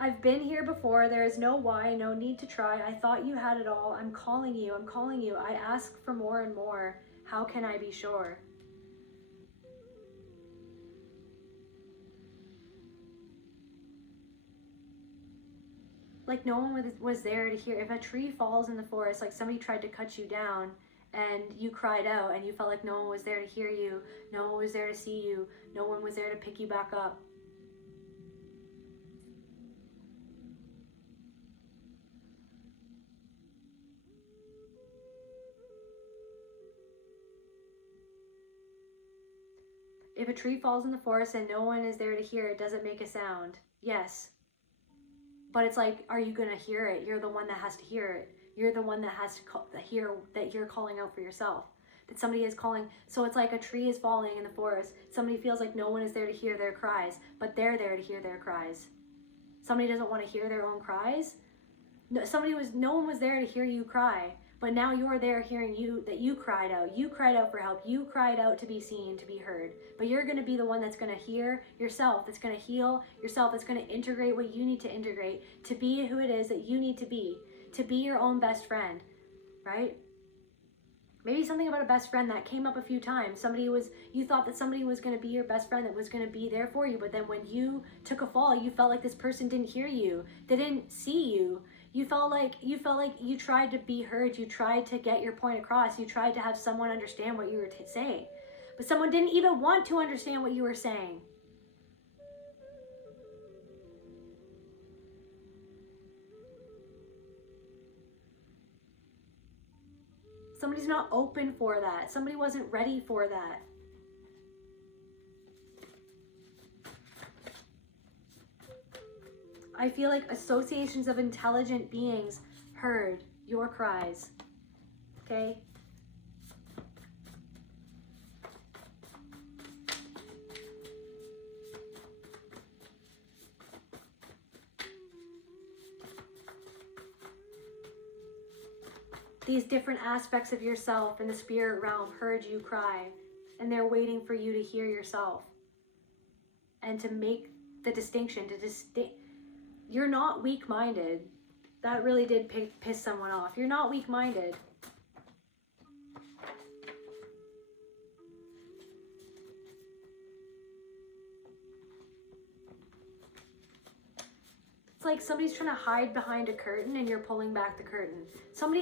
I've been here before. There is no why, no need to try. I thought you had it all. I'm calling you. I'm calling you. I ask for more and more. How can I be sure? Like no one was there to hear. If a tree falls in the forest, like somebody tried to cut you down and you cried out and you felt like no one was there to hear you, no one was there to see you, no one was there to pick you back up. If a tree falls in the forest and no one is there to hear it, does it make a sound? Yes. But it's like, are you going to hear it? You're the one that has to hear it. You're the one that has to hear that you're calling out for yourself. That somebody is calling. So it's like a tree is falling in the forest. Somebody feels like no one is there to hear their cries, but they're there to hear their cries. Somebody doesn't want to hear their own cries. No one was there to hear you cry. But now you're there hearing that you cried out. You cried out for help. You cried out to be seen, to be heard. But you're going to be the one that's going to hear yourself, that's going to heal yourself, that's going to integrate what you need to integrate, to be who it is that you need to be your own best friend, right? Maybe something about a best friend that came up a few times. You thought that somebody was going to be your best friend, that was going to be there for you. But then when you took a fall, you felt like this person didn't hear you. They didn't see you. You felt like you tried to be heard. You tried to get your point across. You tried to have someone understand what you were saying. But someone didn't even want to understand what you were saying. Somebody's not open for that. Somebody wasn't ready for that. I feel like associations of intelligent beings heard your cries. Okay? These different aspects of yourself in the spirit realm heard you cry, and they're waiting for you to hear yourself and to make the distinction. You're not weak-minded. That really did piss someone off. You're not weak-minded. It's like somebody's trying to hide behind a curtain and you're pulling back the curtain.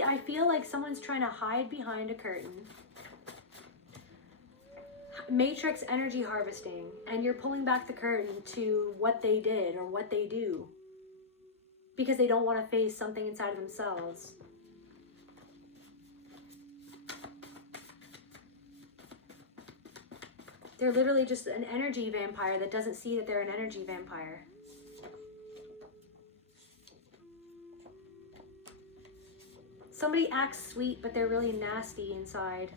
I feel like someone's trying to hide behind a curtain. Matrix energy harvesting, and you're pulling back the curtain to what they did or what they do because they don't want to face something inside of themselves. They're literally just an energy vampire that doesn't see that they're an energy vampire. Somebody acts sweet, but they're really nasty inside.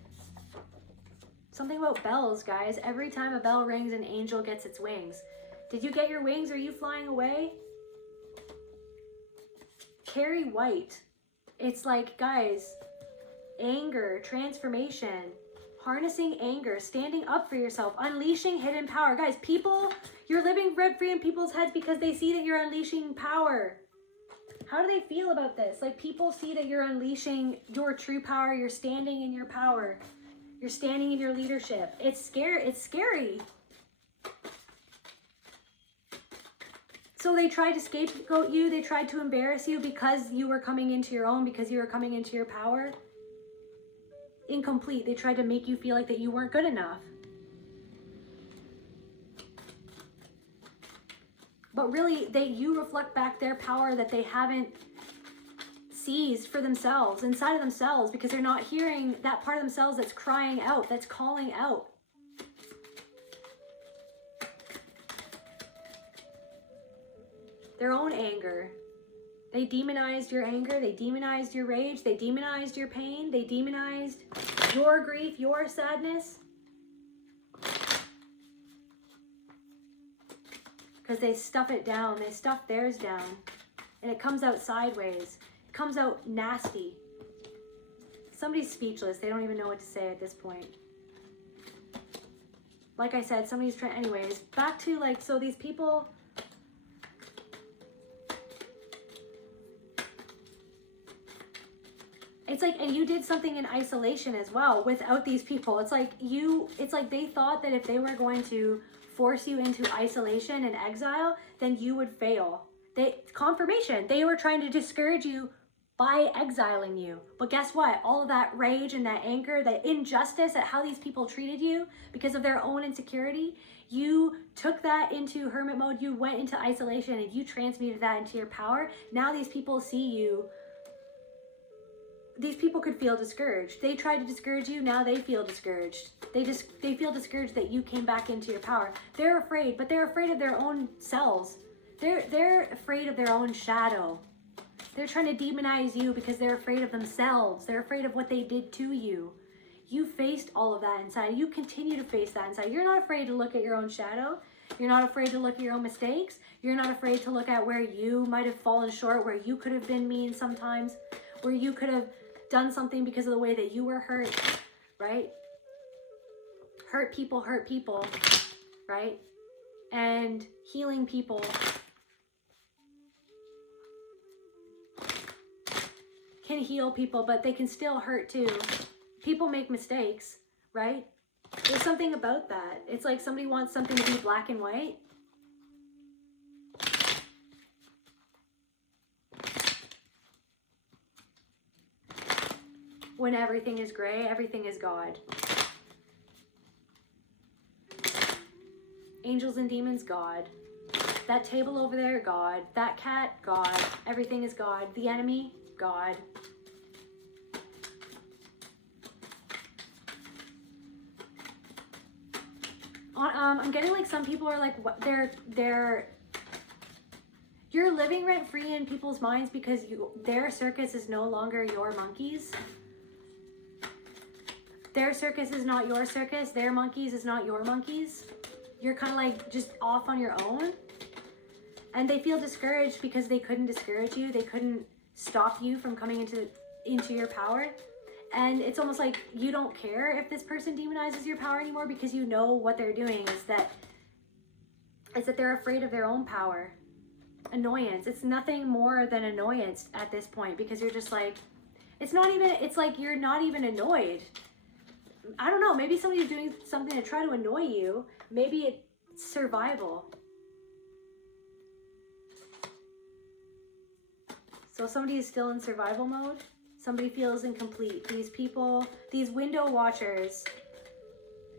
Something about bells, guys. Every time a bell rings, an angel gets its wings. Did you get your wings? Are you flying away? Carrie White. It's like, guys, anger, transformation, harnessing anger, standing up for yourself, unleashing hidden power. Guys, people, you're living rent-free in people's heads because they see that you're unleashing power. How do they feel about this? Like, people see that you're unleashing your true power. You're standing in your power. You're standing in your leadership. It's scary. It's scary. So they tried to scapegoat you. They tried to embarrass you because you were coming into your own, because you were coming into your power. Incomplete. They tried to make you feel like that you weren't good enough. But really, you reflect back their power that they haven't seized for themselves, inside of themselves, because they're not hearing that part of themselves that's crying out, that's calling out. Their own anger. They demonized your anger, they demonized your rage, they demonized your pain, they demonized your grief, your sadness. Because they stuff it down, they stuff theirs down, and it comes out sideways. It comes out nasty. Somebody's speechless. They don't even know what to say at this point. Like I said, somebody's trying, anyways, back to like, so these people, it's like, and you did something in isolation as well without these people. It's like they thought that if they were going to force you into isolation and exile, then you would fail. Confirmation. They were trying to discourage you by exiling you. But guess what? All of that rage and that anger, that injustice at how these people treated you because of their own insecurity, you took that into hermit mode. You went into isolation and you transmuted that into your power. Now these people see you. These people could feel discouraged. They tried to discourage you, now they feel discouraged. They feel discouraged that you came back into your power. They're afraid, but they're afraid of their own selves. They're afraid of their own shadow. They're trying to demonize you because they're afraid of themselves. They're afraid of what they did to you. You faced all of that inside. You continue to face that inside. You're not afraid to look at your own shadow. You're not afraid to look at your own mistakes. You're not afraid to look at where you might have fallen short, where you could have been mean sometimes, where you could have done something because of the way that you were hurt, right? Hurt people, right? And healing people can heal people, but they can still hurt too. People make mistakes, right? There's something about that. It's like somebody wants something to be black and white. When everything is gray, everything is God. Angels and demons, God. That table over there, God. That cat, God. Everything is God. The enemy, God. I'm getting like some people are like, you're living rent free in people's minds because their circus is no longer your monkeys. Their circus is not your circus. Their monkeys is not your monkeys. You're kind of like just off on your own. And they feel discouraged because they couldn't discourage you. They couldn't stop you from coming into your power. And it's almost like you don't care if this person demonizes your power anymore because you know what they're doing is that they're afraid of their own power. Annoyance. It's nothing more than annoyance at this point because you're just like, it's like you're not even annoyed. I don't know, maybe somebody's doing something to try to annoy you. Maybe it's survival. So somebody is still in survival mode. Somebody feels incomplete. These people, these window watchers,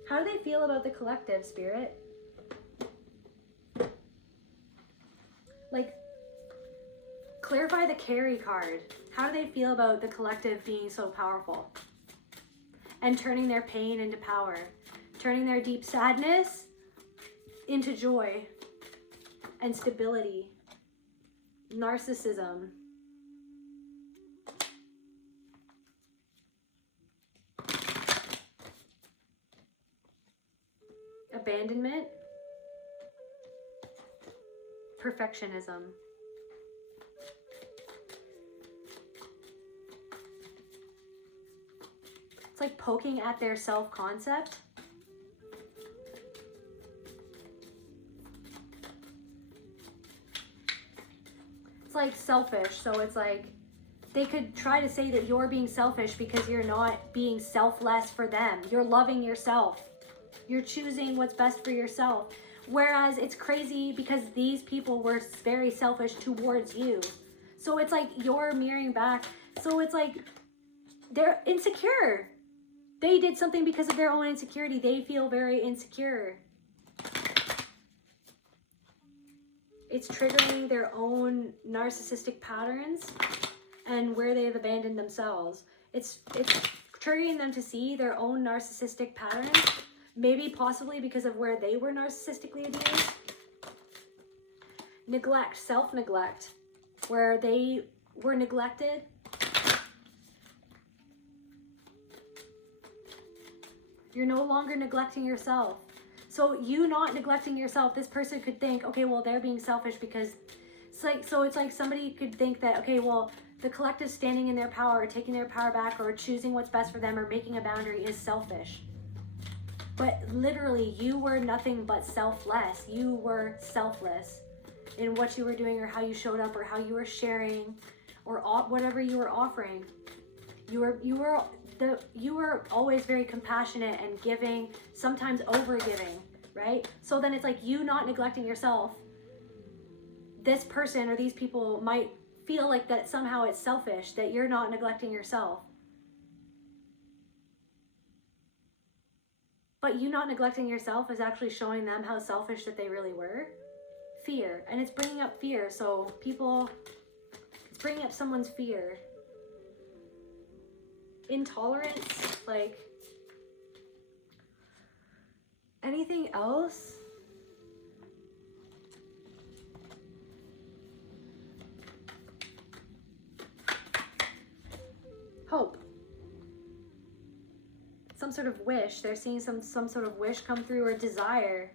how do they feel about the collective, Spirit? Like, clarify the carry card. How do they feel about the collective being so powerful? And turning their pain into power. Turning their deep sadness into joy and stability. Narcissism. Abandonment. Perfectionism. It's like poking at their self-concept. It's like selfish. So it's like they could try to say that you're being selfish because you're not being selfless for them. You're loving yourself. You're choosing what's best for yourself. Whereas it's crazy because these people were very selfish towards you. So it's like you're mirroring back. So it's like they're insecure. They did something because of their own insecurity. They feel very insecure. It's triggering their own narcissistic patterns and where they've abandoned themselves. It's triggering them to see their own narcissistic patterns. Maybe possibly because of where they were narcissistically abused. Neglect, self-neglect, where they were neglected. You're no longer neglecting yourself. So you not neglecting yourself, this person could think, okay, well, they're being selfish because it's like somebody could think that, okay, well, the collective standing in their power or taking their power back or choosing what's best for them or making a boundary is selfish. But literally, you were nothing but selfless. You were selfless in what you were doing or how you showed up or how you were sharing or whatever you were offering. You were always very compassionate and giving, sometimes over giving, right? So then it's like you not neglecting yourself. This person or these people might feel like that somehow it's selfish, that you're not neglecting yourself. But you not neglecting yourself is actually showing them how selfish that they really were. Fear. And it's bringing up fear. So it's bringing up someone's fear. Intolerance. Like, anything else? Hope. Some sort of wish. They're seeing some sort of wish come through or desire.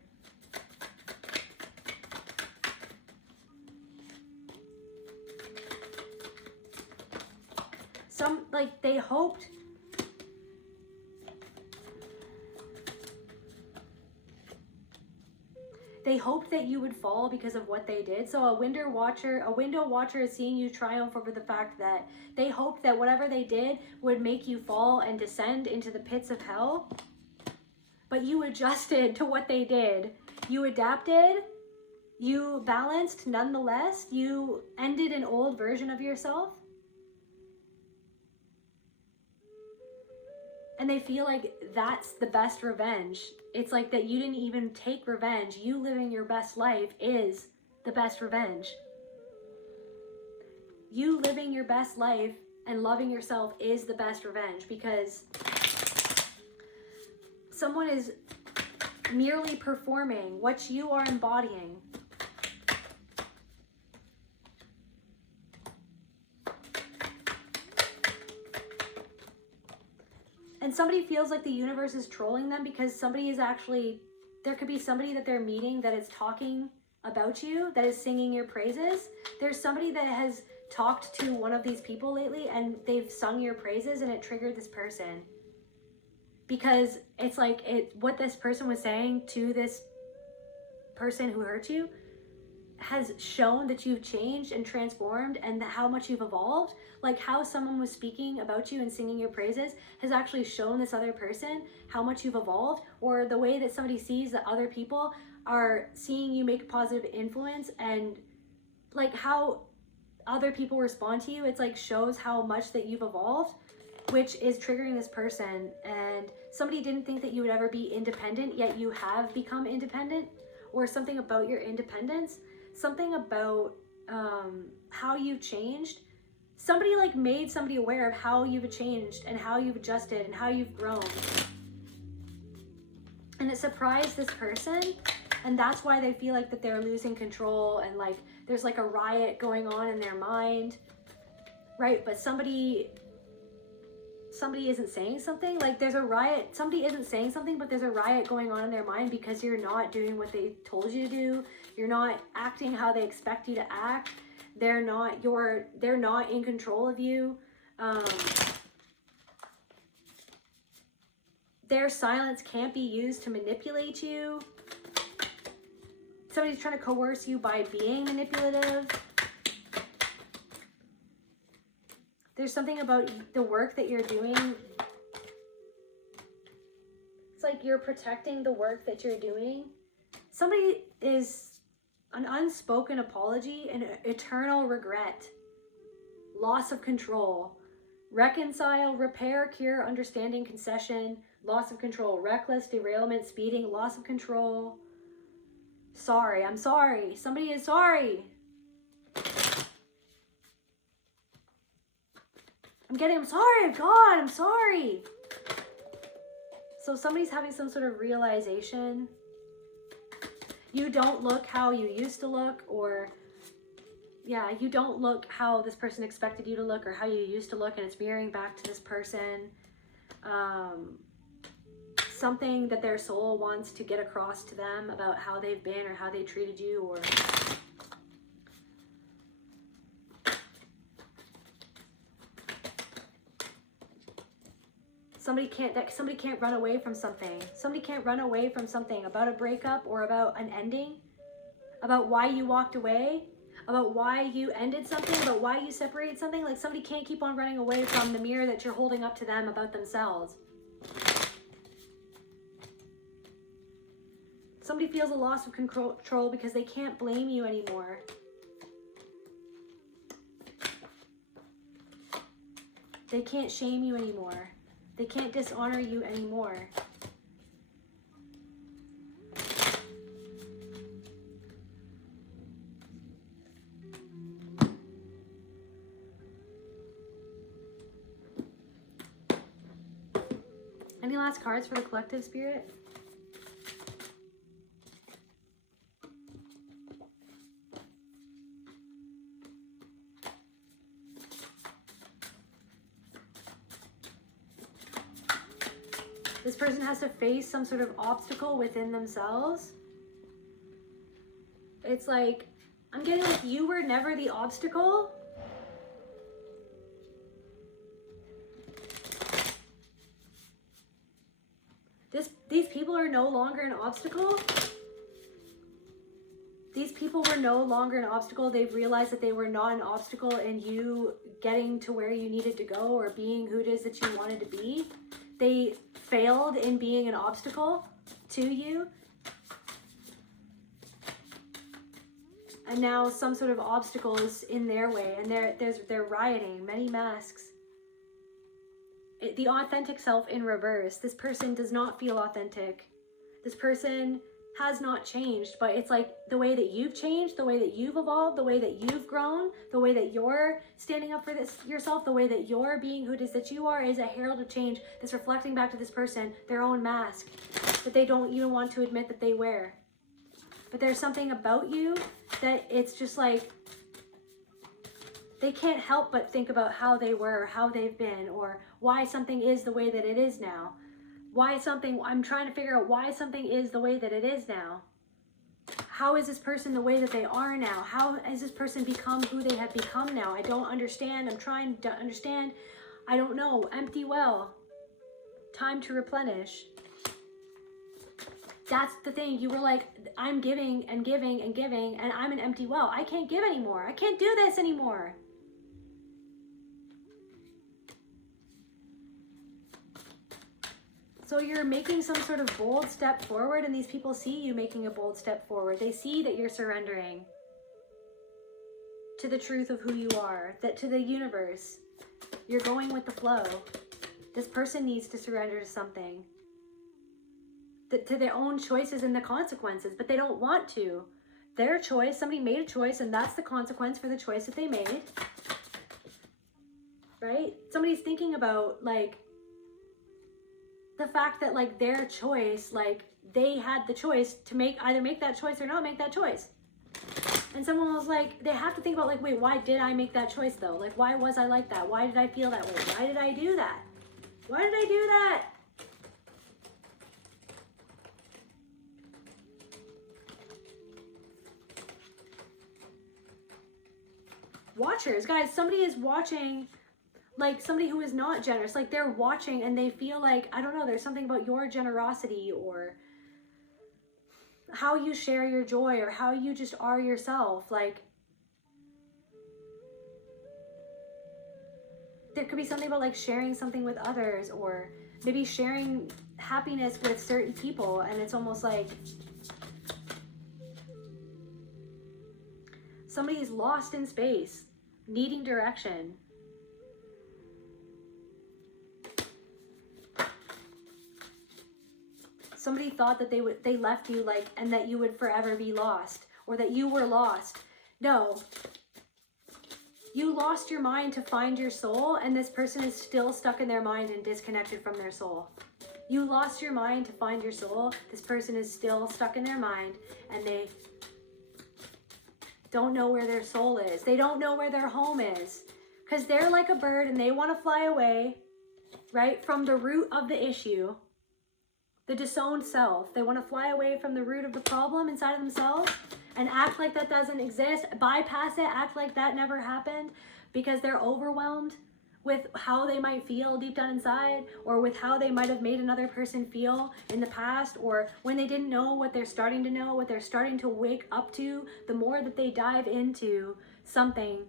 Like they hoped. They hoped that you would fall because of what they did. So a window watcher is seeing you triumph over the fact that they hoped that whatever they did would make you fall and descend into the pits of hell. But you adjusted to what they did. You adapted. You balanced nonetheless. You ended an old version of yourself. And they feel like that's the best revenge. It's like that you didn't even take revenge. You living your best life is the best revenge. You living your best life and loving yourself is the best revenge, because someone is merely performing what you are embodying. And somebody feels like the universe is trolling them because somebody is actually, there could be somebody that they're meeting that is talking about you, that is singing your praises. There's somebody that has talked to one of these people lately and they've sung your praises and it triggered this person. Because it's like what this person was saying to this person who hurt you has shown that you've changed and transformed and how much you've evolved. Like how someone was speaking about you and singing your praises has actually shown this other person how much you've evolved, or the way that somebody sees that other people are seeing you make a positive influence, and like how other people respond to you. It's like shows how much that you've evolved, which is triggering this person. And somebody didn't think that you would ever be independent, yet you have become independent, or something about your independence. Something about how you've changed. Somebody like made somebody aware of how you've changed and how you've adjusted and how you've grown. And it surprised this person, and that's why they feel like that they're losing control, and like there's like a riot going on in their mind, right? But somebody isn't saying something. Like there's a riot, somebody isn't saying something, but there's a riot going on in their mind because you're not doing what they told you to do. You're not acting how they expect you to act. They're not in control of you. Their silence can't be used to manipulate you. Somebody's trying to coerce you by being manipulative. There's something about the work that you're doing. It's like you're protecting the work that you're doing. Somebody is an unspoken apology, an eternal regret, loss of control, reconcile, repair, cure, understanding, concession, loss of control, reckless, derailment, speeding, loss of control. Sorry, I'm sorry. Somebody is sorry. I'm sorry, God, I'm sorry. So somebody's having some sort of realization. You don't look how you used to look, or yeah, you don't look how this person expected you to look or how you used to look, and it's mirroring back to this person. Something that their soul wants to get across to them about how they've been or how they treated you, or somebody can't run away from something. Somebody can't run away from something about a breakup or about an ending, about why you walked away, about why you ended something, about why you separated something. Like somebody can't keep on running away from the mirror that you're holding up to them about themselves. Somebody feels a loss of control because they can't blame you anymore. They can't shame you anymore. They can't dishonor you anymore. Any last cards for the collective spirit? This person has to face some sort of obstacle within themselves. It's like, I'm getting like you were never the obstacle. These people are no longer an obstacle. these people were no longer an obstacle. They've realized that they were not an obstacle in you getting to where you needed to go or being who it is that you wanted to be. They failed in being an obstacle to you. And now some sort of obstacle is in their way, and they're rioting, many masks. The authentic self in reverse. This person does not feel authentic. This person has not changed, but it's like the way that you've changed, the way that you've evolved, the way that you've grown, the way that you're standing up for this yourself, the way that you're being who it is that you are is a herald of change that's reflecting back to this person their own mask that they don't even want to admit that they wear. But there's something about you that it's just like they can't help but think about how they were, how they've been, or why something is the way that it is now. I'm trying to figure out why something is the way that it is now. How is this person the way that they are now? How has this person become who they have become now? I don't understand. I'm trying to understand. I don't know. Empty well. Time to replenish. That's the thing. You were like, I'm giving and giving and giving, and I'm an empty well. I can't give anymore. I can't do this anymore. So you're making some sort of bold step forward, and these people see you making a bold step forward. They see that you're surrendering to the truth of who you are, that to the universe, you're going with the flow. This person needs to surrender to something. To their own choices and the consequences, but they don't want to. Their choice, somebody made a choice, and that's the consequence for the choice that they made. Right? Somebody's thinking about, like, the fact that, like, their choice, like, they had the choice to either make that choice or not make that choice. And someone was like, they have to think about, like, wait, why did I make that choice, though? Like, why was I like that? Why did I feel that way? Why did I do that? Why did I do that? Watchers, guys, somebody is watching, like somebody who is not generous, like they're watching and they feel like, I don't know, there's something about your generosity or how you share your joy or how you just are yourself. Like, there could be something about like sharing something with others or maybe sharing happiness with certain people, and it's almost like somebody's lost in space, needing direction. Somebody thought that they left you, like, and that you would forever be lost, or that you were lost. No. You lost your mind to find your soul, and this person is still stuck in their mind and disconnected from their soul. You lost your mind to find your soul. This person is still stuck in their mind, and they don't know where their soul is. They don't know where their home is, because they're like a bird and they want to fly away, right, from the root of the issue, the disowned self. They want to fly away from the root of the problem inside of themselves and act like that doesn't exist, bypass it, act like that never happened, because they're overwhelmed with how they might feel deep down inside, or with how they might have made another person feel in the past, or when they didn't know what they're starting to know, what they're starting to wake up to. The more that they dive into something,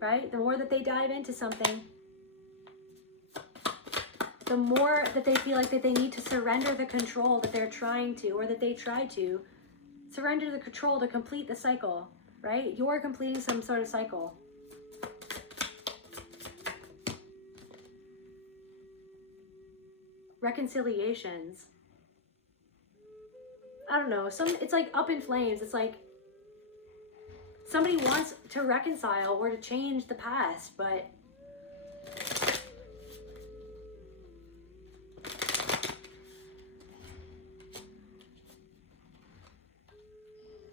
right? The more that they dive into something, the more that they feel like that they need to surrender the control that they're trying to, or that they try to surrender the control to complete the cycle, right? You're completing some sort of cycle. Reconciliations. I don't know. It's like up in flames. It's like somebody wants to reconcile or to change the past, but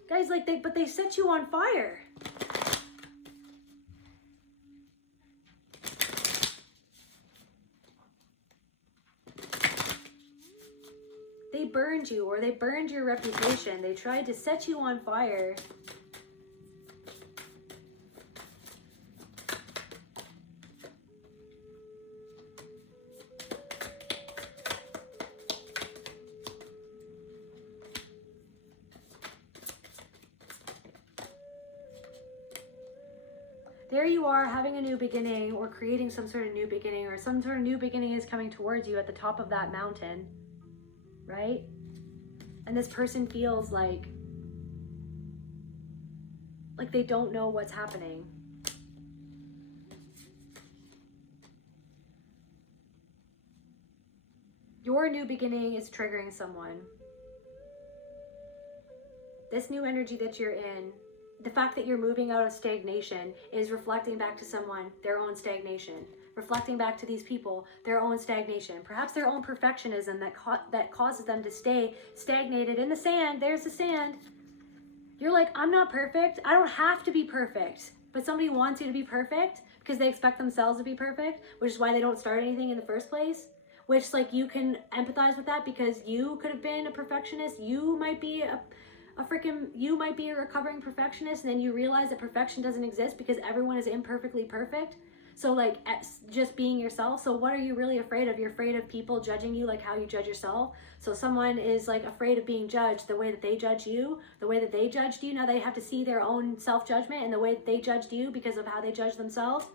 guys, like they set you on fire. They burned you, or they burned your reputation. They tried to set you on fire. there you are having a new beginning or creating some sort of new beginning, or some sort of new beginning is coming towards you at the top of that mountain, right? And this person feels like they don't know what's happening. Your new beginning is triggering someone. This new energy that you're in, the fact that you're moving out of stagnation is reflecting back to someone their own stagnation. Reflecting back to these people their own stagnation. Perhaps their own perfectionism that causes them to stay stagnated in the sand. There's the sand. You're like, I'm not perfect. I don't have to be perfect. But somebody wants you to be perfect because they expect themselves to be perfect, which is why they don't start anything in the first place. Which, like, you can empathize with that because you could have been a perfectionist. You might be you might be a recovering perfectionist, and then you realize that perfection doesn't exist because everyone is imperfectly perfect. So, like, just being yourself. So what are you really afraid of? You're afraid of people judging you like how you judge yourself. So someone is, like, afraid of being judged the way that they judge you, the way that they judged you. Now they have to see their own self-judgment and the way that they judged you because of how they judge themselves.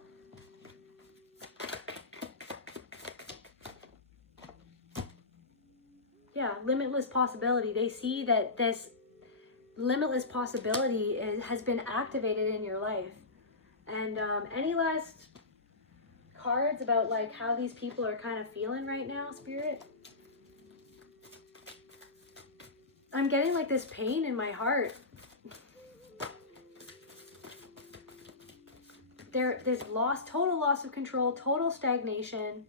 Yeah, limitless possibility. They see that this limitless possibility has been activated in your life. And any last cards about, like, how these people are kind of feeling right now, Spirit? I'm getting, like, this pain in my heart. There's total loss of control, total stagnation,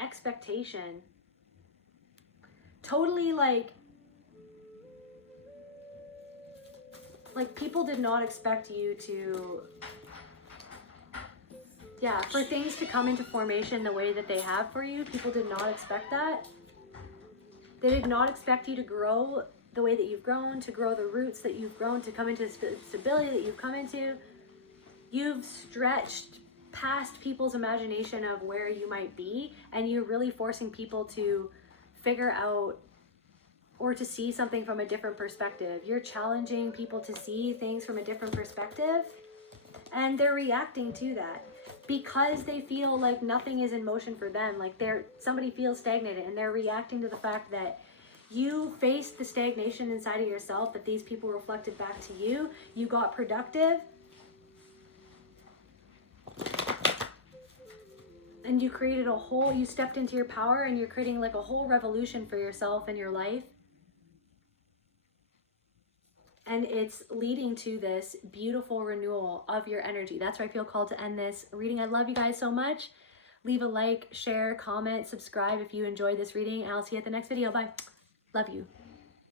expectation. Totally, like people did not expect you to, for things to come into formation the way that they have for you. People did not expect that. They did not expect you to grow the way that you've grown, to grow the roots that you've grown, to come into the stability that you've come into. You've stretched past people's imagination of where you might be, and you're really forcing people to figure out or to see something from a different perspective. You're challenging people to see things from a different perspective, and they're reacting to that because they feel like nothing is in motion for them. Like somebody feels stagnated, and they're reacting to the fact that you faced the stagnation inside of yourself that these people reflected back to you. You got productive, and you created you stepped into your power, and you're creating, like, a whole revolution for yourself and your life. And it's leading to this beautiful renewal of your energy. That's why I feel called to end this reading. I love you guys so much. Leave a like, share, comment, subscribe if you enjoyed this reading, and I'll see you at the next video. Bye. Love you.